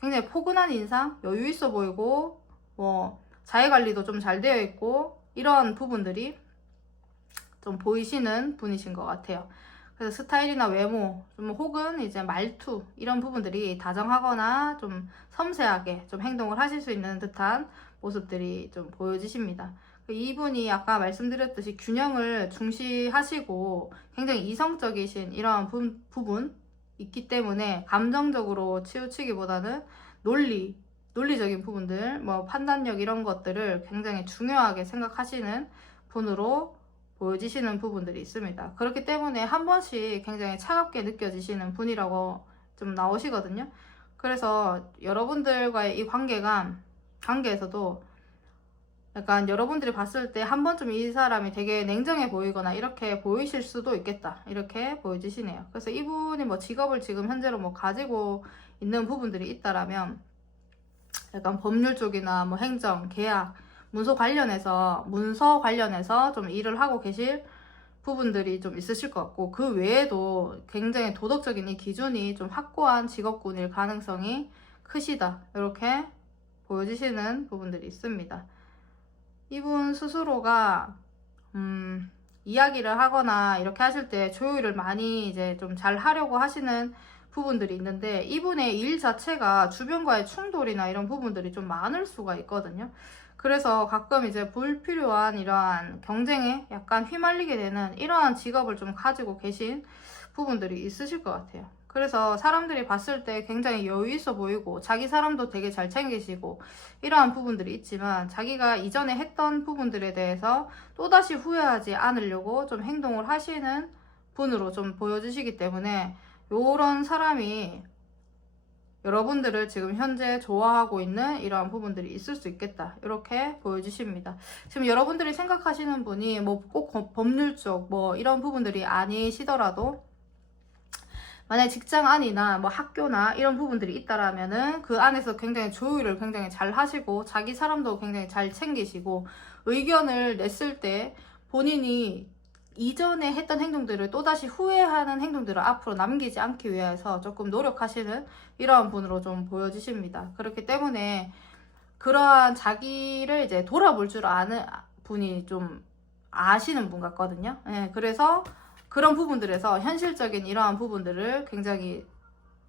굉장히 포근한 인상, 여유 있어 보이고 뭐 자기관리도 좀 잘 되어 있고 이런 부분들이 좀 보이시는 분이신 것 같아요. 그래서 스타일이나 외모, 좀 혹은 이제 말투 이런 부분들이 다정하거나 좀 섬세하게 좀 행동을 하실 수 있는 듯한 모습들이 좀 보여지십니다. 이분이 아까 말씀드렸듯이 균형을 중시하시고 굉장히 이성적이신 이런 부분 있기 때문에 감정적으로 치우치기보다는 논리적인 부분들, 뭐 판단력 이런 것들을 굉장히 중요하게 생각하시는 분으로 보여지시는 부분들이 있습니다. 그렇기 때문에 한 번씩 굉장히 차갑게 느껴지시는 분이라고 좀 나오시거든요. 그래서 여러분들과의 이 관계에서도 약간 여러분들이 봤을 때 한 번쯤 이 사람이 되게 냉정해 보이거나 이렇게 보이실 수도 있겠다 이렇게 보여지시네요. 그래서 이분이 뭐 직업을 지금 현재로 뭐 가지고 있는 부분들이 있다라면 약간 법률 쪽이나 뭐 행정, 계약, 문서 관련해서 좀 일을 하고 계실 부분들이 좀 있으실 것 같고 그 외에도 굉장히 도덕적인 이 기준이 좀 확고한 직업군일 가능성이 크시다 이렇게 보여지시는 부분들이 있습니다. 이분 스스로가 이야기를 하거나 이렇게 하실 때 조율을 많이 이제 좀 잘 하려고 하시는 부분들이 있는데 이분의 일 자체가 주변과의 충돌이나 이런 부분들이 좀 많을 수가 있거든요. 그래서 가끔 이제 불필요한 이러한 경쟁에 약간 휘말리게 되는 이러한 직업을 좀 가지고 계신 부분들이 있으실 것 같아요. 그래서 사람들이 봤을 때 굉장히 여유 있어 보이고 자기 사람도 되게 잘 챙기시고 이러한 부분들이 있지만 자기가 이전에 했던 부분들에 대해서 또다시 후회하지 않으려고 좀 행동을 하시는 분으로 좀 보여지시기 때문에 요런 사람이 여러분들을 지금 현재 좋아하고 있는 이러한 부분들이 있을 수 있겠다 이렇게 보여주십니다. 지금 여러분들이 생각하시는 분이 뭐 꼭 법률 쪽 뭐 이런 부분들이 아니시더라도 만약에 직장 안이나 뭐 학교나 이런 부분들이 있다라면은 그 안에서 굉장히 조율을 굉장히 잘 하시고 자기 사람도 굉장히 잘 챙기시고 의견을 냈을 때 본인이 이전에 했던 행동들을 또다시 후회하는 행동들을 앞으로 남기지 않기 위해서 조금 노력하시는 이러한 분으로 좀 보여지십니다. 그렇기 때문에 그러한 자기를 이제 돌아볼 줄 아는 분이 좀 아시는 분 같거든요. 네, 그래서 그런 부분들에서 현실적인 이러한 부분들을 굉장히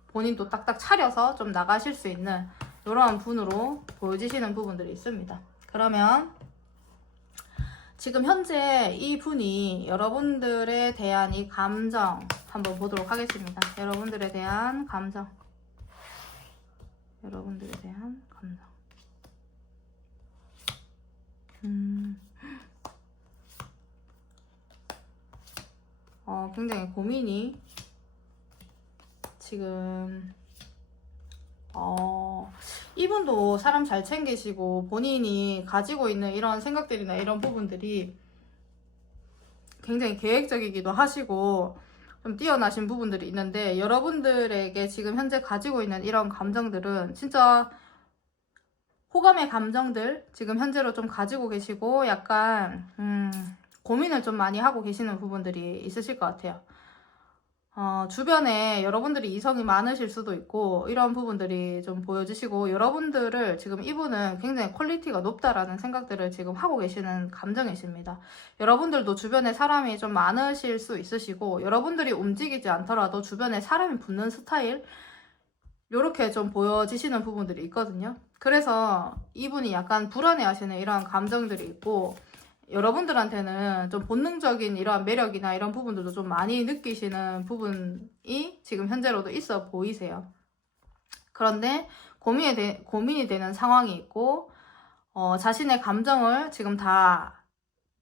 본인도 딱딱 차려서 좀 나가실 수 있는 이러한 분으로 보여지시는 부분들이 있습니다. 그러면 지금 현재 이 분이 여러분들에 대한 이 감정 한번 보도록 하겠습니다. 여러분들에 대한 감정. 굉장히 고민이 지금 이분도 사람 잘 챙기시고 본인이 가지고 있는 이런 생각들이나 이런 부분들이 굉장히 계획적이기도 하시고 좀 뛰어나신 부분들이 있는데 여러분들에게 지금 현재 가지고 있는 이런 감정들은 진짜 호감의 감정들 지금 현재로 좀 가지고 계시고 약간 고민을 좀 많이 하고 계시는 부분들이 있으실 것 같아요. 주변에 여러분들이 이성이 많으실 수도 있고 이런 부분들이 좀 보여지시고 여러분들을 지금 이분은 굉장히 퀄리티가 높다라는 생각들을 지금 하고 계시는 감정이십니다. 여러분들도 주변에 사람이 좀 많으실 수 있으시고 여러분들이 움직이지 않더라도 주변에 사람이 붙는 스타일 이렇게 좀 보여지시는 부분들이 있거든요. 그래서 이분이 약간 불안해하시는 이런 감정들이 있고 여러분들한테는 좀 본능적인 이러한 매력이나 이런 부분들도 좀 많이 느끼시는 부분이 지금 현재로도 있어 보이세요. 그런데 고민이 되는 상황이 있고, 자신의 감정을 지금 다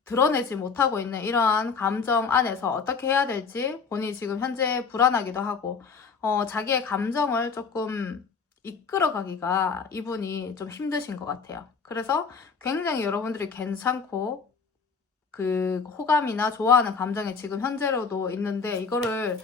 드러내지 못하고 있는 이러한 감정 안에서 어떻게 해야 될지 본인이 지금 현재 불안하기도 하고, 자기의 감정을 조금 이끌어가기가 이분이 좀 힘드신 것 같아요. 그래서 굉장히 여러분들이 괜찮고 그 호감이나 좋아하는 감정이 지금 현재로도 있는데, 이거를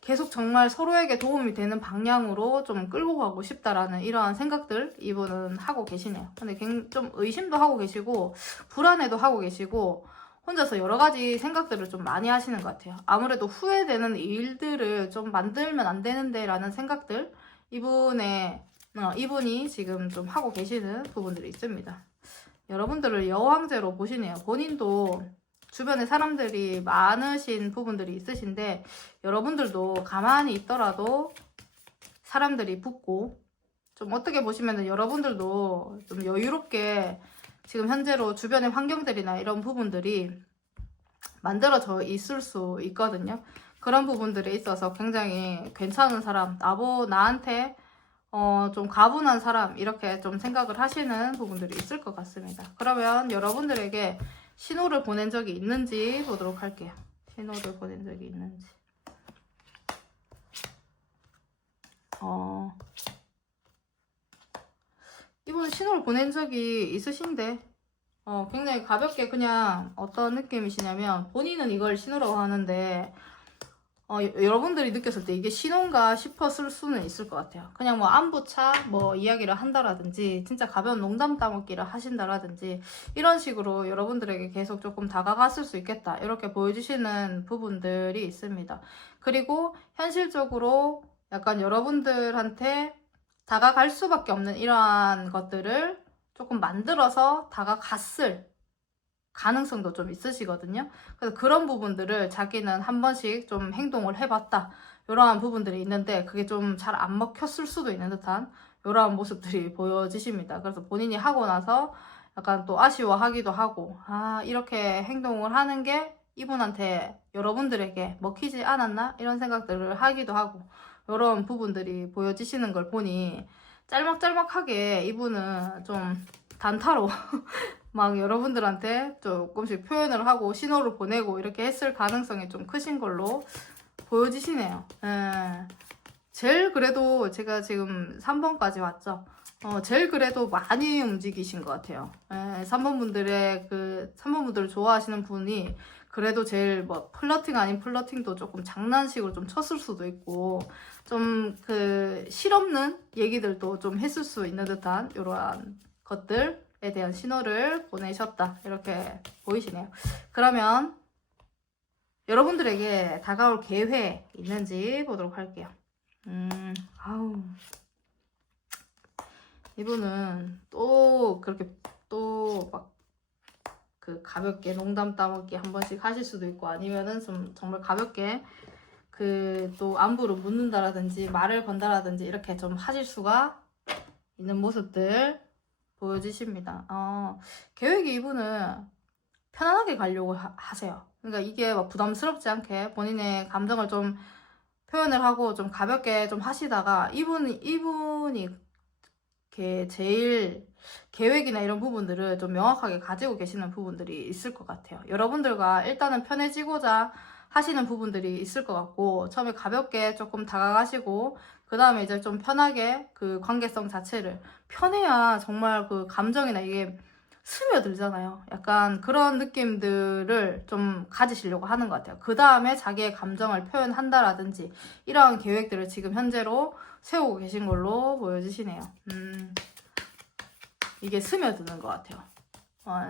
계속 정말 서로에게 도움이 되는 방향으로 좀 끌고 가고 싶다라는 이러한 생각들 이분은 하고 계시네요. 근데 좀 의심도 하고 계시고 불안해도 하고 계시고 혼자서 여러 가지 생각들을 좀 많이 하시는 것 같아요. 아무래도 후회되는 일들을 좀 만들면 안 되는데 라는 생각들 이분이 지금 좀 하고 계시는 부분들이 있습니다. 여러분들을 여왕제로 보시네요. 본인도 주변에 사람들이 많으신 부분들이 있으신데 여러분들도 가만히 있더라도 사람들이 붙고, 좀 어떻게 보시면은 여러분들도 좀 여유롭게 지금 현재로 주변의 환경들이나 이런 부분들이 만들어져 있을 수 있거든요. 그런 부분들에 있어서 굉장히 괜찮은 사람, 나한테 좀 가분한 사람, 이렇게 좀 생각을 하시는 부분들이 있을 것 같습니다. 그러면 여러분들에게 신호를 보낸 적이 있는지 보도록 할게요. 신호를 보낸 적이 있는지. 이분 신호를 보낸 적이 있으신데, 굉장히 가볍게 그냥 어떤 느낌이시냐면, 본인은 이걸 신호라고 하는데, 여러분들이 느꼈을 때 이게 신호인가 싶었을 수는 있을 것 같아요. 그냥 뭐 안부차 뭐 이야기를 한다라든지 진짜 가벼운 농담 따먹기를 하신다라든지 이런 식으로 여러분들에게 계속 조금 다가갔을 수 있겠다, 이렇게 보여주시는 부분들이 있습니다. 그리고 현실적으로 약간 여러분들한테 다가갈 수밖에 없는 이러한 것들을 조금 만들어서 다가갔을 가능성도 좀 있으시거든요. 그래서 그런 부분들을 자기는 한 번씩 좀 행동을 해봤다, 이러한 부분들이 있는데 그게 좀 잘 안 먹혔을 수도 있는 듯한 이러한 모습들이 보여지십니다. 그래서 본인이 하고 나서 약간 또 아쉬워하기도 하고, 이렇게 행동을 하는 게 이분한테, 여러분들에게 먹히지 않았나, 이런 생각들을 하기도 하고, 이런 부분들이 보여지시는 걸 보니 짤막짤막하게 이분은 좀 단타로 막 여러분들한테 조금씩 표현을 하고 신호를 보내고 이렇게 했을 가능성이 좀 크신 걸로 보여지시네요. 제일 그래도 제가 지금 3번까지 왔죠. 제일 그래도 많이 움직이신 것 같아요. 3번분들을 좋아하시는 분이 그래도 제일 뭐 플러팅 아닌 플러팅도 조금 장난식으로 좀 쳤을 수도 있고, 좀 그 실없는 얘기들도 좀 했을 수 있는 듯한 이러한 것들에 대한 신호를 보내셨다, 이렇게 보이시네요. 그러면 여러분들에게 다가올 계획 있는지 보도록 할게요. 이분은 또 그렇게 또 막 그 가볍게 농담 따먹기 한 번씩 하실 수도 있고, 아니면은 좀 정말 가볍게 그 또 안부를 묻는다라든지 말을 건다라든지 이렇게 좀 하실 수가 있는 모습들 보여주십니다. 계획이 이분은 편안하게 가려고 하세요. 그러니까 이게 막 부담스럽지 않게 본인의 감정을 좀 표현을 하고 좀 가볍게 좀 하시다가 이분이 이렇게 제일 계획이나 이런 부분들을 좀 명확하게 가지고 계시는 부분들이 있을 것 같아요. 여러분들과 일단은 편해지고자 하시는 부분들이 있을 것 같고, 처음에 가볍게 조금 다가가시고 그 다음에 이제 좀 편하게 그 관계성 자체를, 편해야 정말 그 감정이나 이게 스며들잖아요. 약간 그런 느낌들을 좀 가지시려고 하는 것 같아요. 그 다음에 자기의 감정을 표현한다라든지 이러한 계획들을 지금 현재로 세우고 계신 걸로 보여지시네요. 이게 스며드는 것 같아요.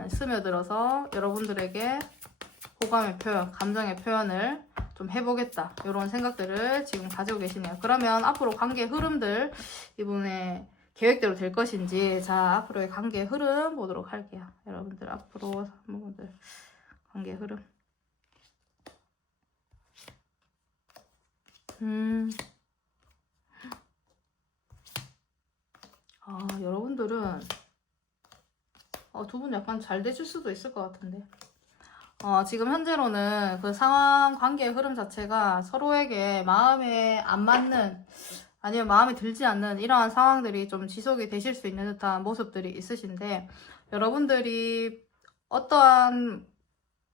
스며들어서 여러분들에게 호감의 표현, 감정의 표현을 좀 해보겠다, 이런 생각들을 지금 가지고 계시네요. 그러면 앞으로 관계 흐름들, 이분의 계획대로 될 것인지, 자, 앞으로의 관계 흐름 보도록 할게요. 여러분들 앞으로 한분들 관계 흐름. 여러분들은 두 분 약간 잘 되실 수도 있을 것 같은데. 지금 현재로는 그 상황 관계의 흐름 자체가 서로에게 마음에 안 맞는 아니면 마음에 들지 않는 이러한 상황들이 좀 지속이 되실 수 있는 듯한 모습들이 있으신데, 여러분들이 어떠한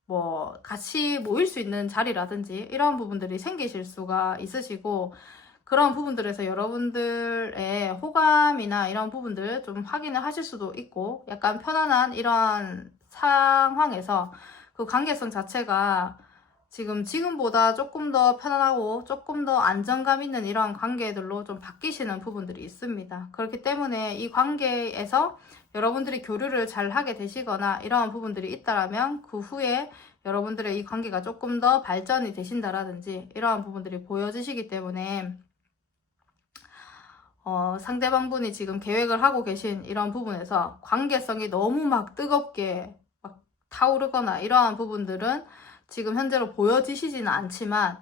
뭐 같이 모일 수 있는 자리라든지 이러한 부분들이 생기실 수가 있으시고, 그런 부분들에서 여러분들의 호감이나 이런 부분들 좀 확인을 하실 수도 있고, 약간 편안한 이러한 상황에서 그 관계성 자체가 지금보다 조금 더 편안하고 조금 더 안정감 있는 이러한 관계들로 좀 바뀌시는 부분들이 있습니다. 그렇기 때문에 이 관계에서 여러분들이 교류를 잘 하게 되시거나 이러한 부분들이 있다라면 그 후에 여러분들의 이 관계가 조금 더 발전이 되신다라든지 이러한 부분들이 보여지시기 때문에 상대방분이 지금 계획을 하고 계신 이런 부분에서 관계성이 너무 막 뜨겁게 막 타오르거나 이러한 부분들은 지금 현재로 보여지시지는 않지만,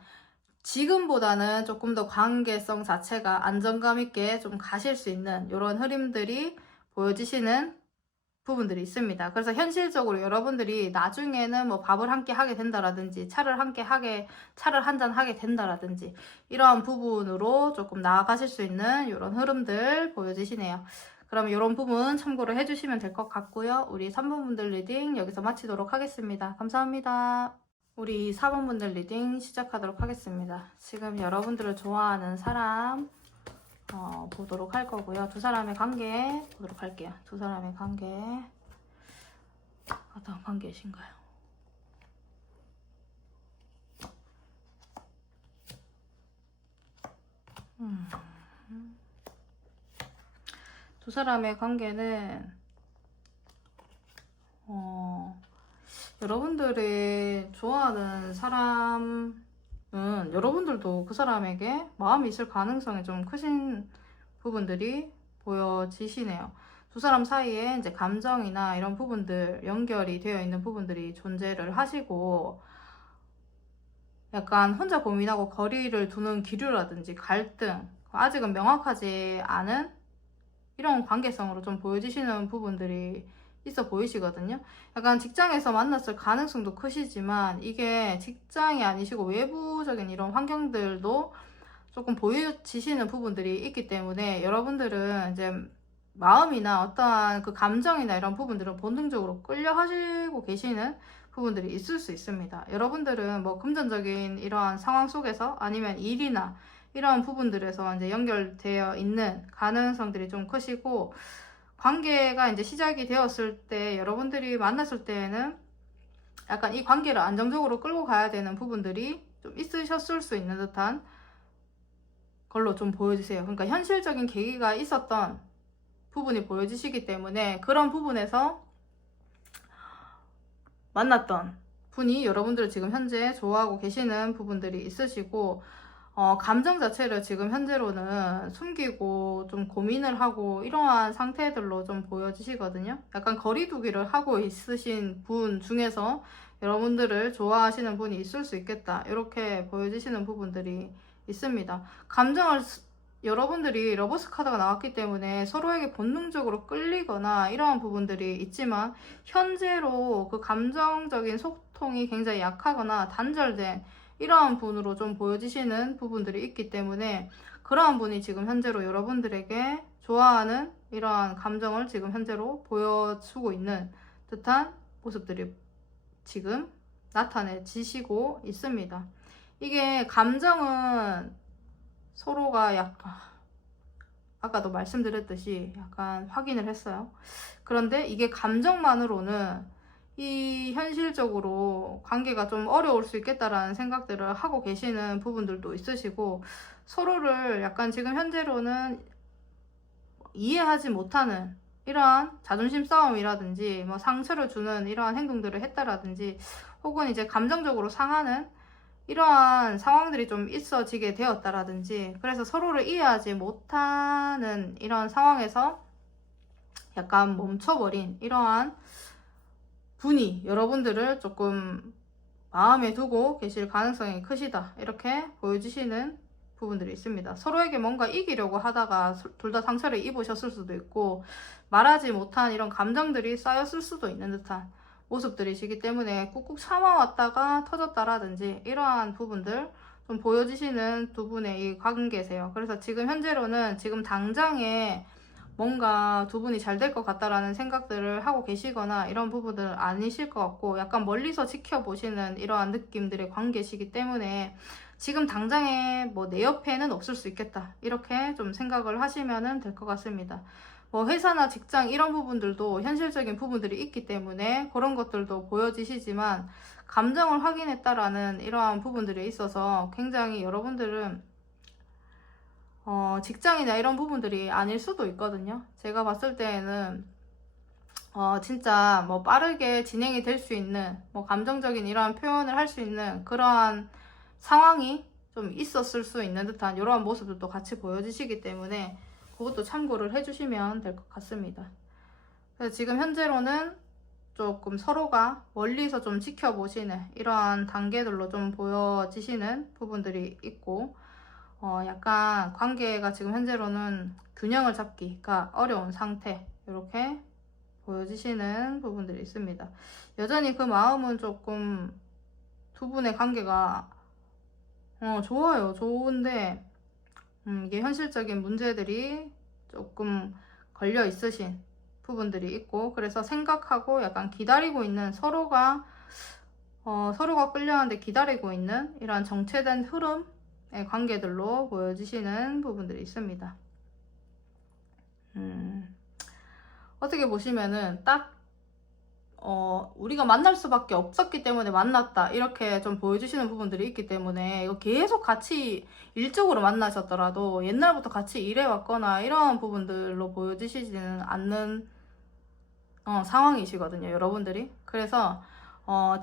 지금보다는 조금 더 관계성 자체가 안정감 있게 좀 가실 수 있는 이런 흐름들이 보여지시는 부분들이 있습니다. 그래서 현실적으로 여러분들이 나중에는 뭐 밥을 함께 하게 된다라든지 차를 한잔 하게 된다라든지 이러한 부분으로 조금 나아가실 수 있는 이런 흐름들 보여지시네요. 그럼 이런 부분 참고를 해주시면 될 것 같고요. 우리 3번분들 리딩 여기서 마치도록 하겠습니다. 감사합니다. 우리 4번분들 리딩 시작하도록 하겠습니다. 지금 여러분들을 좋아하는 사람 보도록 할 거고요. 두 사람의 관계 보도록 할게요. 두 사람의 관계 어떤 관계이신가요? 두 사람의 관계는 여러분들이 좋아하는 사람은 여러분들도 그 사람에게 마음이 있을 가능성이 좀 크신 부분들이 보여지시네요. 두 사람 사이에 이제 감정이나 이런 부분들, 연결이 되어 있는 부분들이 존재를 하시고, 약간 혼자 고민하고 거리를 두는 기류라든지 갈등, 아직은 명확하지 않은 이런 관계성으로 좀 보여지시는 부분들이 있어 보이시거든요. 약간 직장에서 만났을 가능성도 크시지만, 이게 직장이 아니시고 외부적인 이런 환경들도 조금 보여지시는 부분들이 있기 때문에, 여러분들은 이제 마음이나 어떠한 그 감정이나 이런 부분들은 본능적으로 끌려 하시고 계시는 부분들이 있을 수 있습니다. 여러분들은 뭐 금전적인 이러한 상황 속에서 아니면 일이나 이러한 부분들에서 이제 연결되어 있는 가능성들이 좀 크시고, 관계가 이제 시작이 되었을 때 여러분들이 만났을 때에는 약간 이 관계를 안정적으로 끌고 가야 되는 부분들이 좀 있으셨을 수 있는 듯한 걸로 좀 보여주세요. 그러니까 현실적인 계기가 있었던 부분이 보여지시기 때문에, 그런 부분에서 만났던 분이 여러분들을 지금 현재 좋아하고 계시는 부분들이 있으시고, 감정 자체를 지금 현재로는 숨기고 좀 고민을 하고 이러한 상태들로 좀 보여지시거든요. 약간 거리두기를 하고 있으신 분 중에서 여러분들을 좋아하시는 분이 있을 수 있겠다, 이렇게 보여지시는 부분들이 있습니다. 감정을 여러분들이 러버스 카드가 나왔기 때문에 서로에게 본능적으로 끌리거나 이러한 부분들이 있지만, 현재로 그 감정적인 소통이 굉장히 약하거나 단절된 이러한 분으로 좀 보여지시는 부분들이 있기 때문에, 그러한 분이 지금 현재로 여러분들에게 좋아하는 이러한 감정을 지금 현재로 보여주고 있는 듯한 모습들이 지금 나타내지시고 있습니다. 이게 감정은 서로가 약간 아까도 말씀드렸듯이 약간 확인을 했어요. 그런데 이게 감정만으로는 이 현실적으로 관계가 좀 어려울 수 있겠다라는 생각들을 하고 계시는 부분들도 있으시고, 서로를 약간 지금 현재로는 이해하지 못하는 이러한 자존심 싸움이라든지 뭐 상처를 주는 이러한 행동들을 했다라든지, 혹은 이제 감정적으로 상하는 이러한 상황들이 좀 있어지게 되었다라든지, 그래서 서로를 이해하지 못하는 이런 상황에서 약간 멈춰버린 이러한 분이 여러분들을 조금 마음에 두고 계실 가능성이 크시다, 이렇게 보여주시는 부분들이 있습니다. 서로에게 뭔가 이기려고 하다가 둘 다 상처를 입으셨을 수도 있고, 말하지 못한 이런 감정들이 쌓였을 수도 있는 듯한 모습들이시기 때문에 꾹꾹 참아왔다가 터졌다라든지 이러한 부분들 좀 보여지시는 두 분의 이 관계세요. 그래서 지금 현재로는 지금 당장에 뭔가 두 분이 잘 될 것 같다라는 생각들을 하고 계시거나 이런 부분들은 아니실 것 같고, 약간 멀리서 지켜보시는 이러한 느낌들의 관계시기 때문에 지금 당장에 뭐 내 옆에는 없을 수 있겠다, 이렇게 좀 생각을 하시면 될 것 같습니다. 뭐 회사나 직장 이런 부분들도 현실적인 부분들이 있기 때문에 그런 것들도 보여지시지만, 감정을 확인했다라는 이러한 부분들에 있어서 굉장히 여러분들은 직장이나 이런 부분들이 아닐 수도 있거든요. 제가 봤을 때에는 진짜 뭐 빠르게 진행이 될 수 있는, 뭐 감정적인 이러한 표현을 할 수 있는 그러한 상황이 좀 있었을 수 있는 듯한 이러한 모습들도 같이 보여지시기 때문에 그것도 참고를 해주시면 될 것 같습니다. 그래서 지금 현재로는 조금 서로가 멀리서 좀 지켜보시는 이러한 단계들로 좀 보여지시는 부분들이 있고, 약간 관계가 지금 현재로는 균형을 잡기가 어려운 상태, 이렇게 보여지시는 부분들이 있습니다. 여전히 그 마음은 조금 두 분의 관계가 좋아요. 좋은데 이게 현실적인 문제들이 조금 걸려 있으신 부분들이 있고, 그래서 생각하고 약간 기다리고 있는, 서로가 끌려하는데 기다리고 있는 이러한 정체된 흐름의 관계들로 보여지시는 부분들이 있습니다. 어떻게 보시면은 딱 우리가 만날 수밖에 없었기 때문에 만났다, 이렇게 좀 보여주시는 부분들이 있기 때문에, 이거 계속 같이 일적으로 만나셨더라도 옛날부터 같이 일해왔거나 이런 부분들로 보여지시지는 않는 상황이시거든요, 여러분들이. 그래서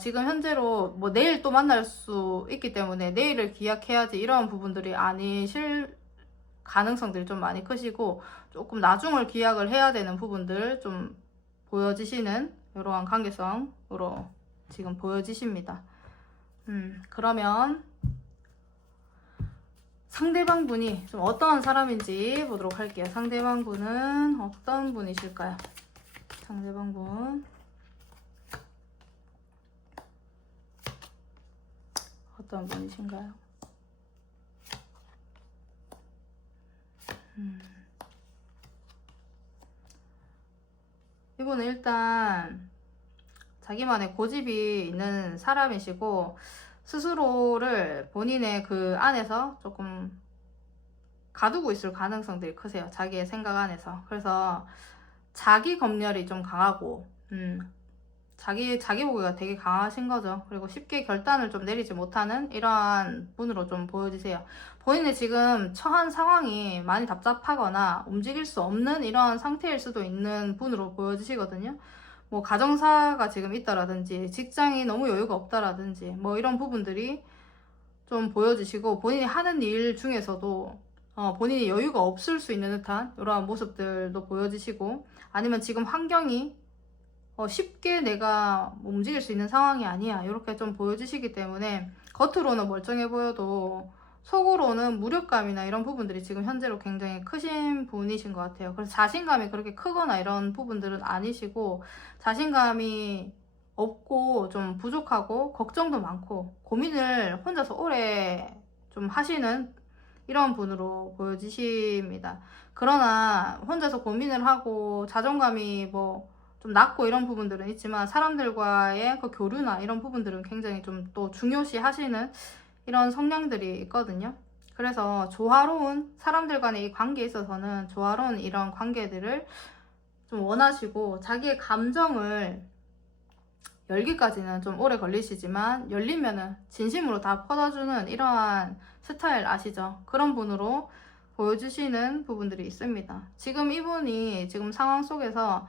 지금 현재로 뭐 내일 또 만날 수 있기 때문에 내일을 기약해야지 이런 부분들이 아니실 가능성들이 좀 많이 크시고, 조금 나중을 기약을 해야 되는 부분들 좀 보여지시는 이러한 관계성으로 지금 보여지십니다. 그러면 상대방 분이 좀 어떠한 사람인지 보도록 할게요. 상대방 분은 어떤 분이실까요? 상대방 분 어떤 분이신가요? 이분은 일단 자기만의 고집이 있는 사람이시고, 스스로를 본인의 그 안에서 조금 가두고 있을 가능성들이 크세요. 자기의 생각 안에서. 그래서 자기 검열이 좀 강하고, 자기 보기가 되게 강하신 거죠. 그리고 쉽게 결단을 좀 내리지 못하는 이러한 분으로 좀 보여지세요. 본인의 지금 처한 상황이 많이 답답하거나 움직일 수 없는 이러한 상태일 수도 있는 분으로 보여지시거든요. 뭐 가정사가 지금 있다라든지 직장이 너무 여유가 없다라든지 뭐 이런 부분들이 좀 보여지시고, 본인이 하는 일 중에서도 본인이 여유가 없을 수 있는 듯한 이러한 모습들도 보여지시고, 아니면 지금 환경이 쉽게 내가 움직일 수 있는 상황이 아니야, 이렇게 좀 보여지시기 때문에 겉으로는 멀쩡해 보여도 속으로는 무력감이나 이런 부분들이 지금 현재로 굉장히 크신 분이신 것 같아요. 그래서 자신감이 그렇게 크거나 이런 부분들은 아니시고, 자신감이 없고 좀 부족하고 걱정도 많고 고민을 혼자서 오래 좀 하시는 이런 분으로 보여지십니다. 그러나 혼자서 고민을 하고 자존감이 뭐 좀 낮고 이런 부분들은 있지만, 사람들과의 그 교류나 이런 부분들은 굉장히 좀 또 중요시 하시는 이런 성향들이 있거든요. 그래서 조화로운 사람들 간의 이 관계에 있어서는 조화로운 이런 관계들을 좀 원하시고, 자기의 감정을 열기까지는 좀 오래 걸리시지만 열리면은 진심으로 다 퍼다주는 이러한 스타일 아시죠? 그런 분으로 보여주시는 부분들이 있습니다. 지금 이분이 지금 상황 속에서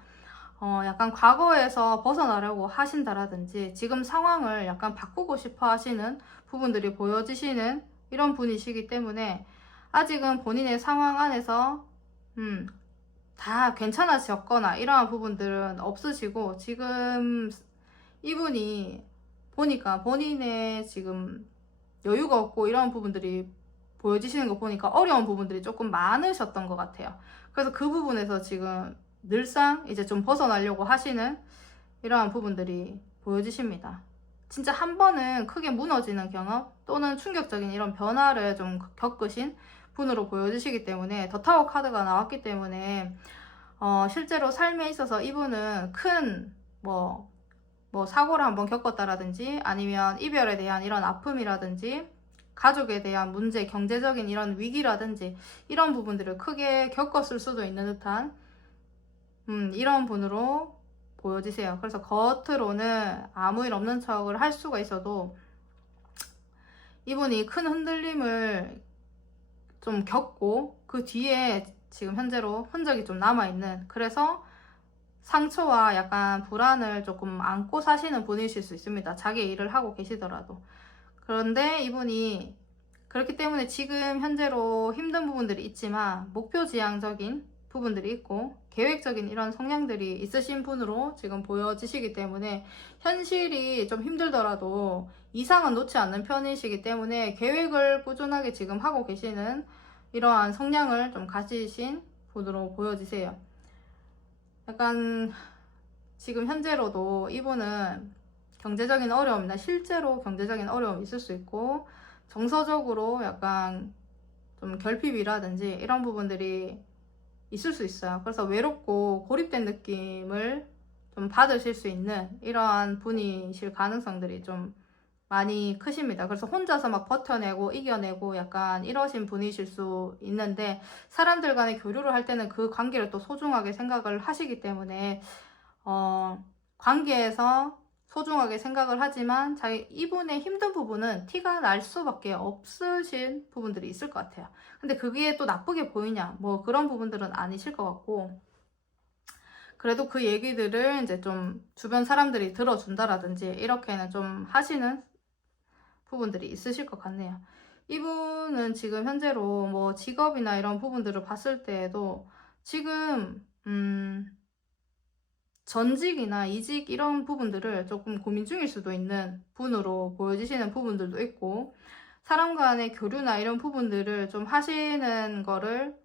약간 과거에서 벗어나려고 하신다라든지 지금 상황을 약간 바꾸고 싶어 하시는 부분들이 보여지시는 이런 분이시기 때문에, 아직은 본인의 상황 안에서 다 괜찮아졌거나 이러한 부분들은 없으시고, 지금 이분이 보니까 본인의 지금 여유가 없고 이런 부분들이 보여지시는 거 보니까 어려운 부분들이 조금 많으셨던 것 같아요. 그래서 그 부분에서 지금 늘상 이제 좀 벗어나려고 하시는 이러한 부분들이 보여지십니다. 진짜 한 번은 크게 무너지는 경험 또는 충격적인 이런 변화를 좀 겪으신 분으로 보여지시기 때문에 더 타워 카드가 나왔기 때문에 실제로 삶에 있어서 이분은 큰 뭐 사고를 한번 겪었다라든지 아니면 이별에 대한 이런 아픔이라든지 가족에 대한 문제, 경제적인 이런 위기라든지 이런 부분들을 크게 겪었을 수도 있는 듯한 이런 분으로 보여지세요. 그래서 겉으로는 아무 일 없는 척을 할 수가 있어도 이분이 큰 흔들림을 좀 겪고 그 뒤에 지금 현재로 흔적이 좀 남아있는, 그래서 상처와 약간 불안을 조금 안고 사시는 분이실 수 있습니다. 자기 일을 하고 계시더라도. 그런데 이분이 그렇기 때문에 지금 현재로 힘든 부분들이 있지만 목표 지향적인 부분들이 있고 계획적인 이런 성향들이 있으신 분으로 지금 보여지시기 때문에 현실이 좀 힘들더라도 이상은 놓지 않는 편이시기 때문에 계획을 꾸준하게 지금 하고 계시는 이러한 성향을 좀 가지신 분으로 보여지세요. 약간 지금 현재로도 이분은 경제적인 어려움이나 실제로 경제적인 어려움이 있을 수 있고 정서적으로 약간 좀 결핍이라든지 이런 부분들이 있을 수 있어요. 그래서 외롭고 고립된 느낌을 좀 받으실 수 있는 이러한 분이실 가능성들이 좀 많이 크십니다. 그래서 혼자서 막 버텨내고 이겨내고 약간 이러신 분이실 수 있는데 사람들 간의 교류를 할 때는 그 관계를 또 소중하게 생각을 하시기 때문에 관계에서 소중하게 생각을 하지만 이분의 힘든 부분은 티가 날 수밖에 없으신 부분들이 있을 것 같아요. 근데 그게 또 나쁘게 보이냐 뭐 그런 부분들은 아니실 것 같고, 그래도 그 얘기들을 이제 좀 주변 사람들이 들어준다라든지 이렇게는 좀 하시는 부분들이 있으실 것 같네요. 이분은 지금 현재로 뭐 직업이나 이런 부분들을 봤을 때에도 지금 전직이나 이직 이런 부분들을 조금 고민 중일 수도 있는 분으로 보여지시는 부분들도 있고, 사람 간의 교류나 이런 부분들을 좀 하시는 거를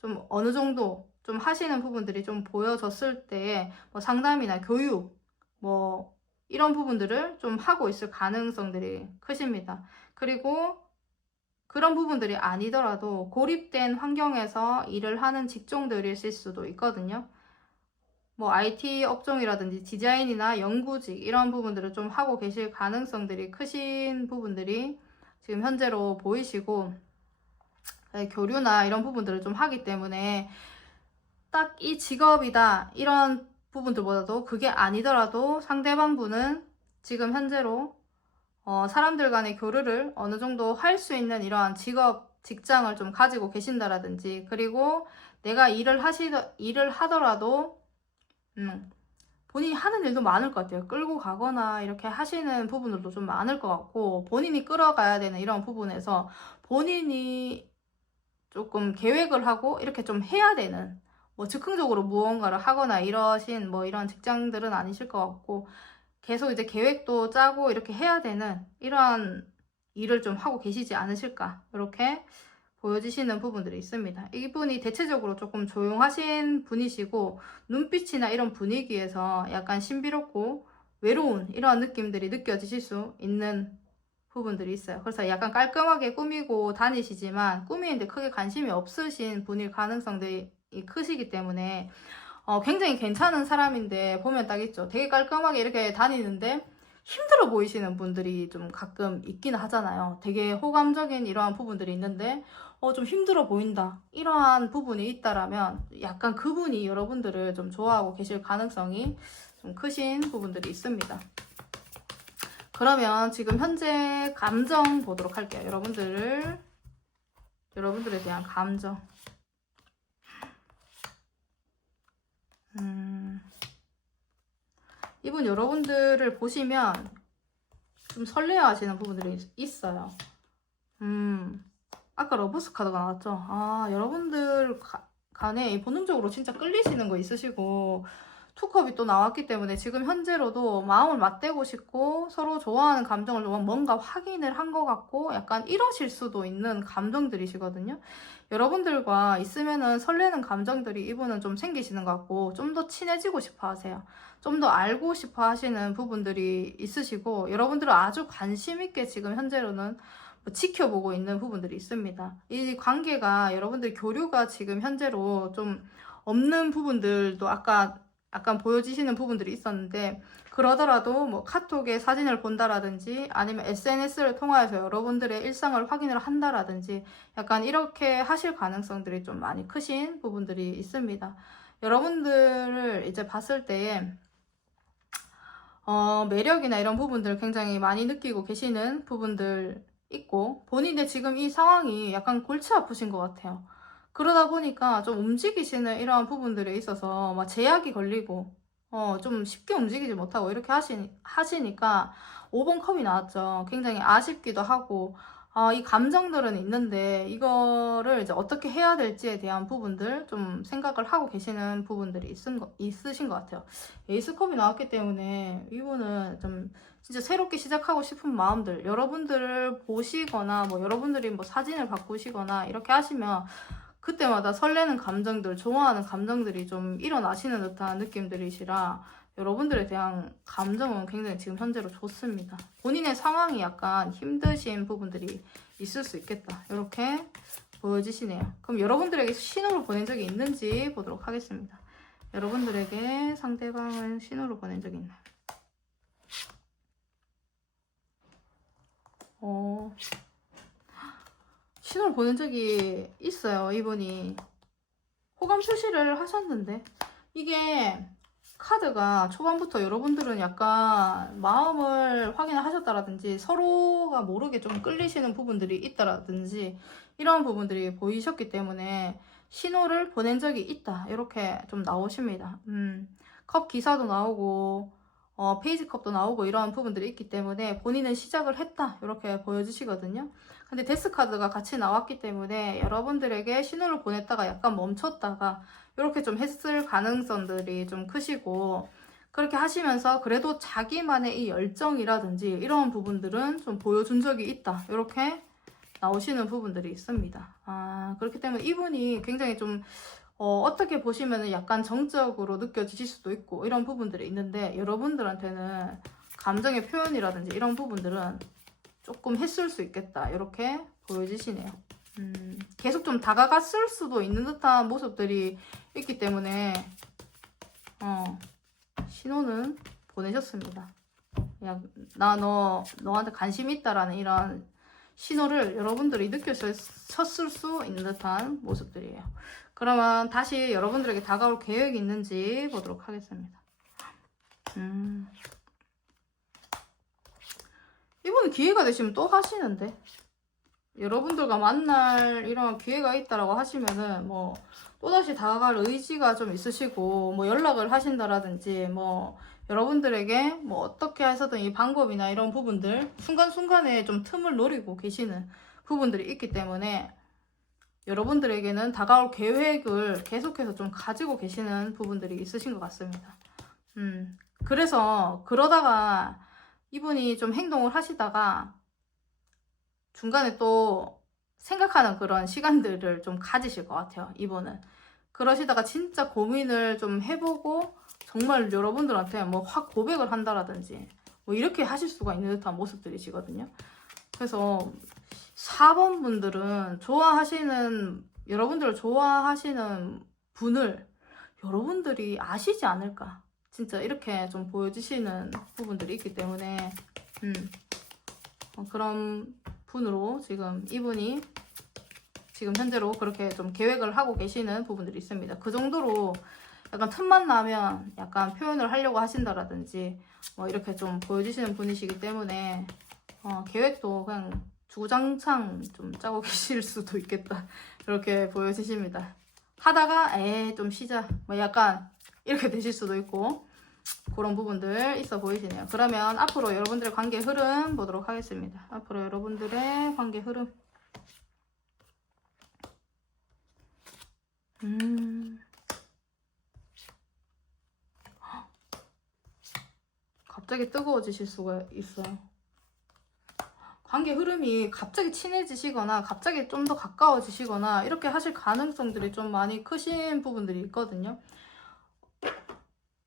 좀 어느 정도 좀 하시는 부분들이 좀 보여졌을 때 뭐 상담이나 교육 뭐 이런 부분들을 좀 하고 있을 가능성들이 크십니다. 그리고 그런 부분들이 아니더라도 고립된 환경에서 일을 하는 직종들이 있을 수도 있거든요. 뭐 IT 업종이라든지 디자인이나 연구직 이런 부분들을 좀 하고 계실 가능성들이 크신 부분들이 지금 현재로 보이시고, 교류나 이런 부분들을 좀 하기 때문에 딱 이 직업이다 이런 부분들보다도 그게 아니더라도 상대방 분은 지금 현재로 사람들 간의 교류를 어느 정도 할 수 있는 이러한 직장을 좀 가지고 계신다라든지, 그리고 내가 일을 하더라도 본인이 하는 일도 많을 것 같아요. 끌고 가거나 이렇게 하시는 부분들도 좀 많을 것 같고, 본인이 끌어가야 되는 이런 부분에서 본인이 조금 계획을 하고 이렇게 좀 해야 되는, 뭐 즉흥적으로 무언가를 하거나 이러신 뭐 이런 직장들은 아니실 것 같고, 계속 이제 계획도 짜고 이렇게 해야 되는 이러한 일을 좀 하고 계시지 않으실까, 이렇게 보여지시는 부분들이 있습니다. 이분이 대체적으로 조금 조용하신 분이시고 눈빛이나 이런 분위기에서 약간 신비롭고 외로운 이런 느낌들이 느껴지실 수 있는 부분들이 있어요. 그래서 약간 깔끔하게 꾸미고 다니시지만 꾸미는데 크게 관심이 없으신 분일 가능성들이 크시기 때문에 굉장히 괜찮은 사람인데 보면 딱 있죠. 되게 깔끔하게 이렇게 다니는데 힘들어 보이시는 분들이 좀 가끔 있긴 하잖아요. 되게 호감적인 이러한 부분들이 있는데 좀 힘들어 보인다 이러한 부분이 있다라면 약간 그분이 여러분들을 좀 좋아하고 계실 가능성이 좀 크신 부분들이 있습니다. 그러면 지금 현재 감정 보도록 할게요. 여러분들에 대한 감정. 이분 여러분들을 보시면 좀 설레어 하시는 부분들이 있어요. 아까 러브스 카드가 나왔죠. 여러분들 간에 본능적으로 진짜 끌리시는 거 있으시고 투컵이 또 나왔기 때문에 지금 현재로도 마음을 맞대고 싶고 서로 좋아하는 감정을 뭔가 확인을 한 것 같고 약간 이러실 수도 있는 감정들이시거든요. 여러분들과 있으면은 설레는 감정들이 이분은 좀 생기시는 것 같고 좀 더 친해지고 싶어 하세요. 좀 더 알고 싶어 하시는 부분들이 있으시고 여러분들은 아주 관심 있게 지금 현재로는 지켜보고 있는 부분들이 있습니다. 이 관계가 여러분들 교류가 지금 현재로 좀 없는 부분들도 아까 약간 보여지시는 부분들이 있었는데 그러더라도 뭐 카톡에 사진을 본다라든지 아니면 SNS를 통하여서 여러분들의 일상을 확인을 한다라든지 약간 이렇게 하실 가능성들이 좀 많이 크신 부분들이 있습니다. 여러분들을 이제 봤을 때에 매력이나 이런 부분들 굉장히 많이 느끼고 계시는 부분들 있고 본인의 지금 이 상황이 약간 골치 아프신 것 같아요. 그러다 보니까 좀 움직이시는 이러한 부분들에 있어서 막 제약이 걸리고 좀 쉽게 움직이지 못하고 이렇게 하시니까 5번 컵이 나왔죠. 굉장히 아쉽기도 하고 이 감정들은 있는데 이거를 이제 어떻게 해야 될지에 대한 부분들 좀 생각을 하고 계시는 부분들이 있으신 것 같아요. 에이스컵이 나왔기 때문에 이분은 좀 진짜 새롭게 시작하고 싶은 마음들 여러분들을 보시거나 뭐 여러분들이 뭐 사진을 바꾸시거나 이렇게 하시면 그때마다 설레는 감정들, 좋아하는 감정들이 좀 일어나시는 듯한 느낌들이시라 여러분들에 대한 감정은 굉장히 지금 현재로 좋습니다. 본인의 상황이 약간 힘드신 부분들이 있을 수 있겠다. 이렇게 보여지시네요. 그럼 여러분들에게 신호를 보낸 적이 있는지 보도록 하겠습니다. 여러분들에게 상대방은 신호를 보낸 적이 있나요? 신호를 보낸 적이 있어요. 이분이 호감 표시를 하셨는데 이게 카드가 초반부터 여러분들은 약간 마음을 확인을 하셨다라든지 서로가 모르게 좀 끌리시는 부분들이 있다라든지 이런 부분들이 보이셨기 때문에 신호를 보낸 적이 있다 이렇게 좀 나오십니다. 컵 기사도 나오고 페이지 컵도 나오고 이런 부분들이 있기 때문에 본인은 시작을 했다 이렇게 보여지시거든요. 근데 데스 카드가 같이 나왔기 때문에 여러분들에게 신호를 보냈다가 약간 멈췄다가 이렇게 좀 했을 가능성들이 좀 크시고 그렇게 하시면서 그래도 자기만의 이 열정이라든지 이런 부분들은 좀 보여준 적이 있다 이렇게 나오시는 부분들이 있습니다. 그렇기 때문에 이분이 굉장히 좀 어떻게 보시면 약간 정적으로 느껴지실 수도 있고 이런 부분들이 있는데 여러분들한테는 감정의 표현이라든지 이런 부분들은 조금 했을 수 있겠다 이렇게 보여지시네요. 계속 좀 다가갔을 수도 있는 듯한 모습들이 있기 때문에 신호는 보내셨습니다. 너한테 관심 있다라는 이런 신호를 여러분들이 느끼셨을 수 있는 듯한 모습들이에요. 그러면 다시 여러분들에게 다가올 계획이 있는지 보도록 하겠습니다. 이분은 기회가 되시면 또 하시는데 여러분들과 만날 이런 기회가 있다라고 하시면은 뭐 또다시 다가갈 의지가 좀 있으시고 뭐 연락을 하신다라든지 뭐 여러분들에게 뭐 어떻게 해서든 이 방법이나 이런 부분들 순간순간에 좀 틈을 노리고 계시는 부분들이 있기 때문에 여러분들에게는 다가올 계획을 계속해서 좀 가지고 계시는 부분들이 있으신 것 같습니다. 그래서 그러다가 이분이 좀 행동을 하시다가 중간에 또 생각하는 그런 시간들을 좀 가지실 것 같아요. 이분은 그러시다가 진짜 고민을 좀 해보고 정말 여러분들한테 뭐 확 고백을 한다라든지 뭐 이렇게 하실 수가 있는 듯한 모습들이시거든요. 그래서 4번 분들은 여러분들을 좋아하시는 분을 여러분들이 아시지 않을까 진짜 이렇게 좀 보여지시는 부분들이 있기 때문에 그런 분으로 지금 이분이 지금 현재로 그렇게 좀 계획을 하고 계시는 부분들이 있습니다. 그 정도로 약간 틈만 나면 약간 표현을 하려고 하신다라든지 뭐 이렇게 좀 보여지시는 분이시기 때문에 계획도 그냥 주구장창 좀 짜고 계실 수도 있겠다 이렇게 보여지십니다. 하다가 좀 쉬자 뭐 약간 이렇게 되실 수도 있고 그런 부분들 있어 보이시네요. 그러면 앞으로 여러분들의 관계 흐름 보도록 하겠습니다. 앞으로 여러분들의 관계 흐름 갑자기 뜨거워지실 수가 있어요. 관계 흐름이 갑자기 친해지시거나 갑자기 좀 더 가까워지시거나 이렇게 하실 가능성들이 좀 많이 크신 부분들이 있거든요.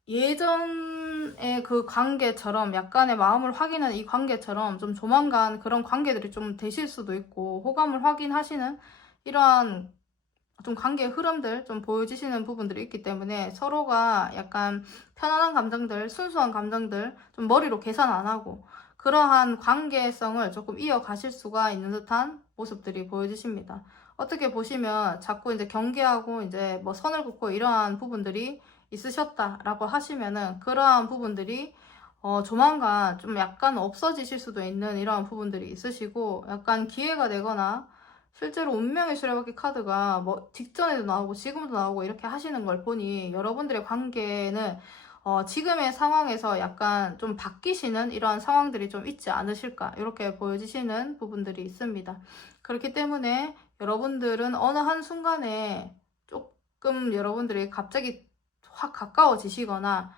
예전의 그 관계처럼 약간의 마음을 확인하는 이 관계처럼 좀 조만간 그런 관계들이 좀 되실 수도 있고, 호감을 확인하시는 이러한 좀 관계의 흐름들 좀 보여지시는 부분들이 있기 때문에 서로가 약간 편안한 감정들, 순수한 감정들 좀 머리로 계산 안 하고 그러한 관계성을 조금 이어가실 수가 있는 듯한 모습들이 보여지십니다. 어떻게 보시면 자꾸 이제 경계하고 이제 뭐 선을 긋고 이러한 부분들이 있으셨다라고 하시면은 그러한 부분들이 조만간 좀 약간 없어지실 수도 있는 이러한 부분들이 있으시고, 약간 기회가 되거나 실제로 운명의 수레바퀴 카드가 뭐 직전에도 나오고 지금도 나오고 이렇게 하시는 걸 보니 여러분들의 관계는 지금의 상황에서 약간 좀 바뀌시는 이러한 상황들이 좀 있지 않으실까, 이렇게 보여지시는 부분들이 있습니다. 그렇기 때문에 여러분들은 어느 한순간에 조금 여러분들이 갑자기 확 가까워지시거나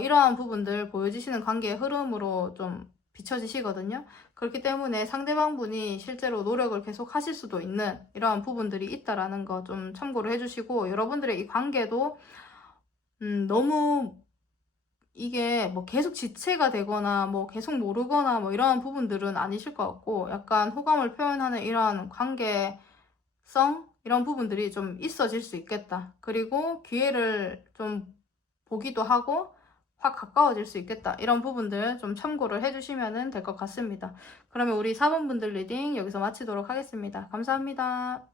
이러한 부분들 보여지시는 관계의 흐름으로 좀 비춰지시거든요. 그렇기 때문에 상대방 분이 실제로 노력을 계속 하실 수도 있는 이러한 부분들이 있다라는 거 좀 참고를 해주시고, 여러분들의 이 관계도 너무 이게 뭐 계속 지체가 되거나 뭐 계속 모르거나 뭐 이러한 부분들은 아니실 것 같고, 약간 호감을 표현하는 이러한 관계성 이런 부분들이 좀 있어질 수 있겠다. 그리고 기회를 좀 보기도 하고 확 가까워질 수 있겠다. 이런 부분들 좀 참고를 해주시면 될 것 같습니다. 그러면 우리 4번 분들 리딩 여기서 마치도록 하겠습니다. 감사합니다.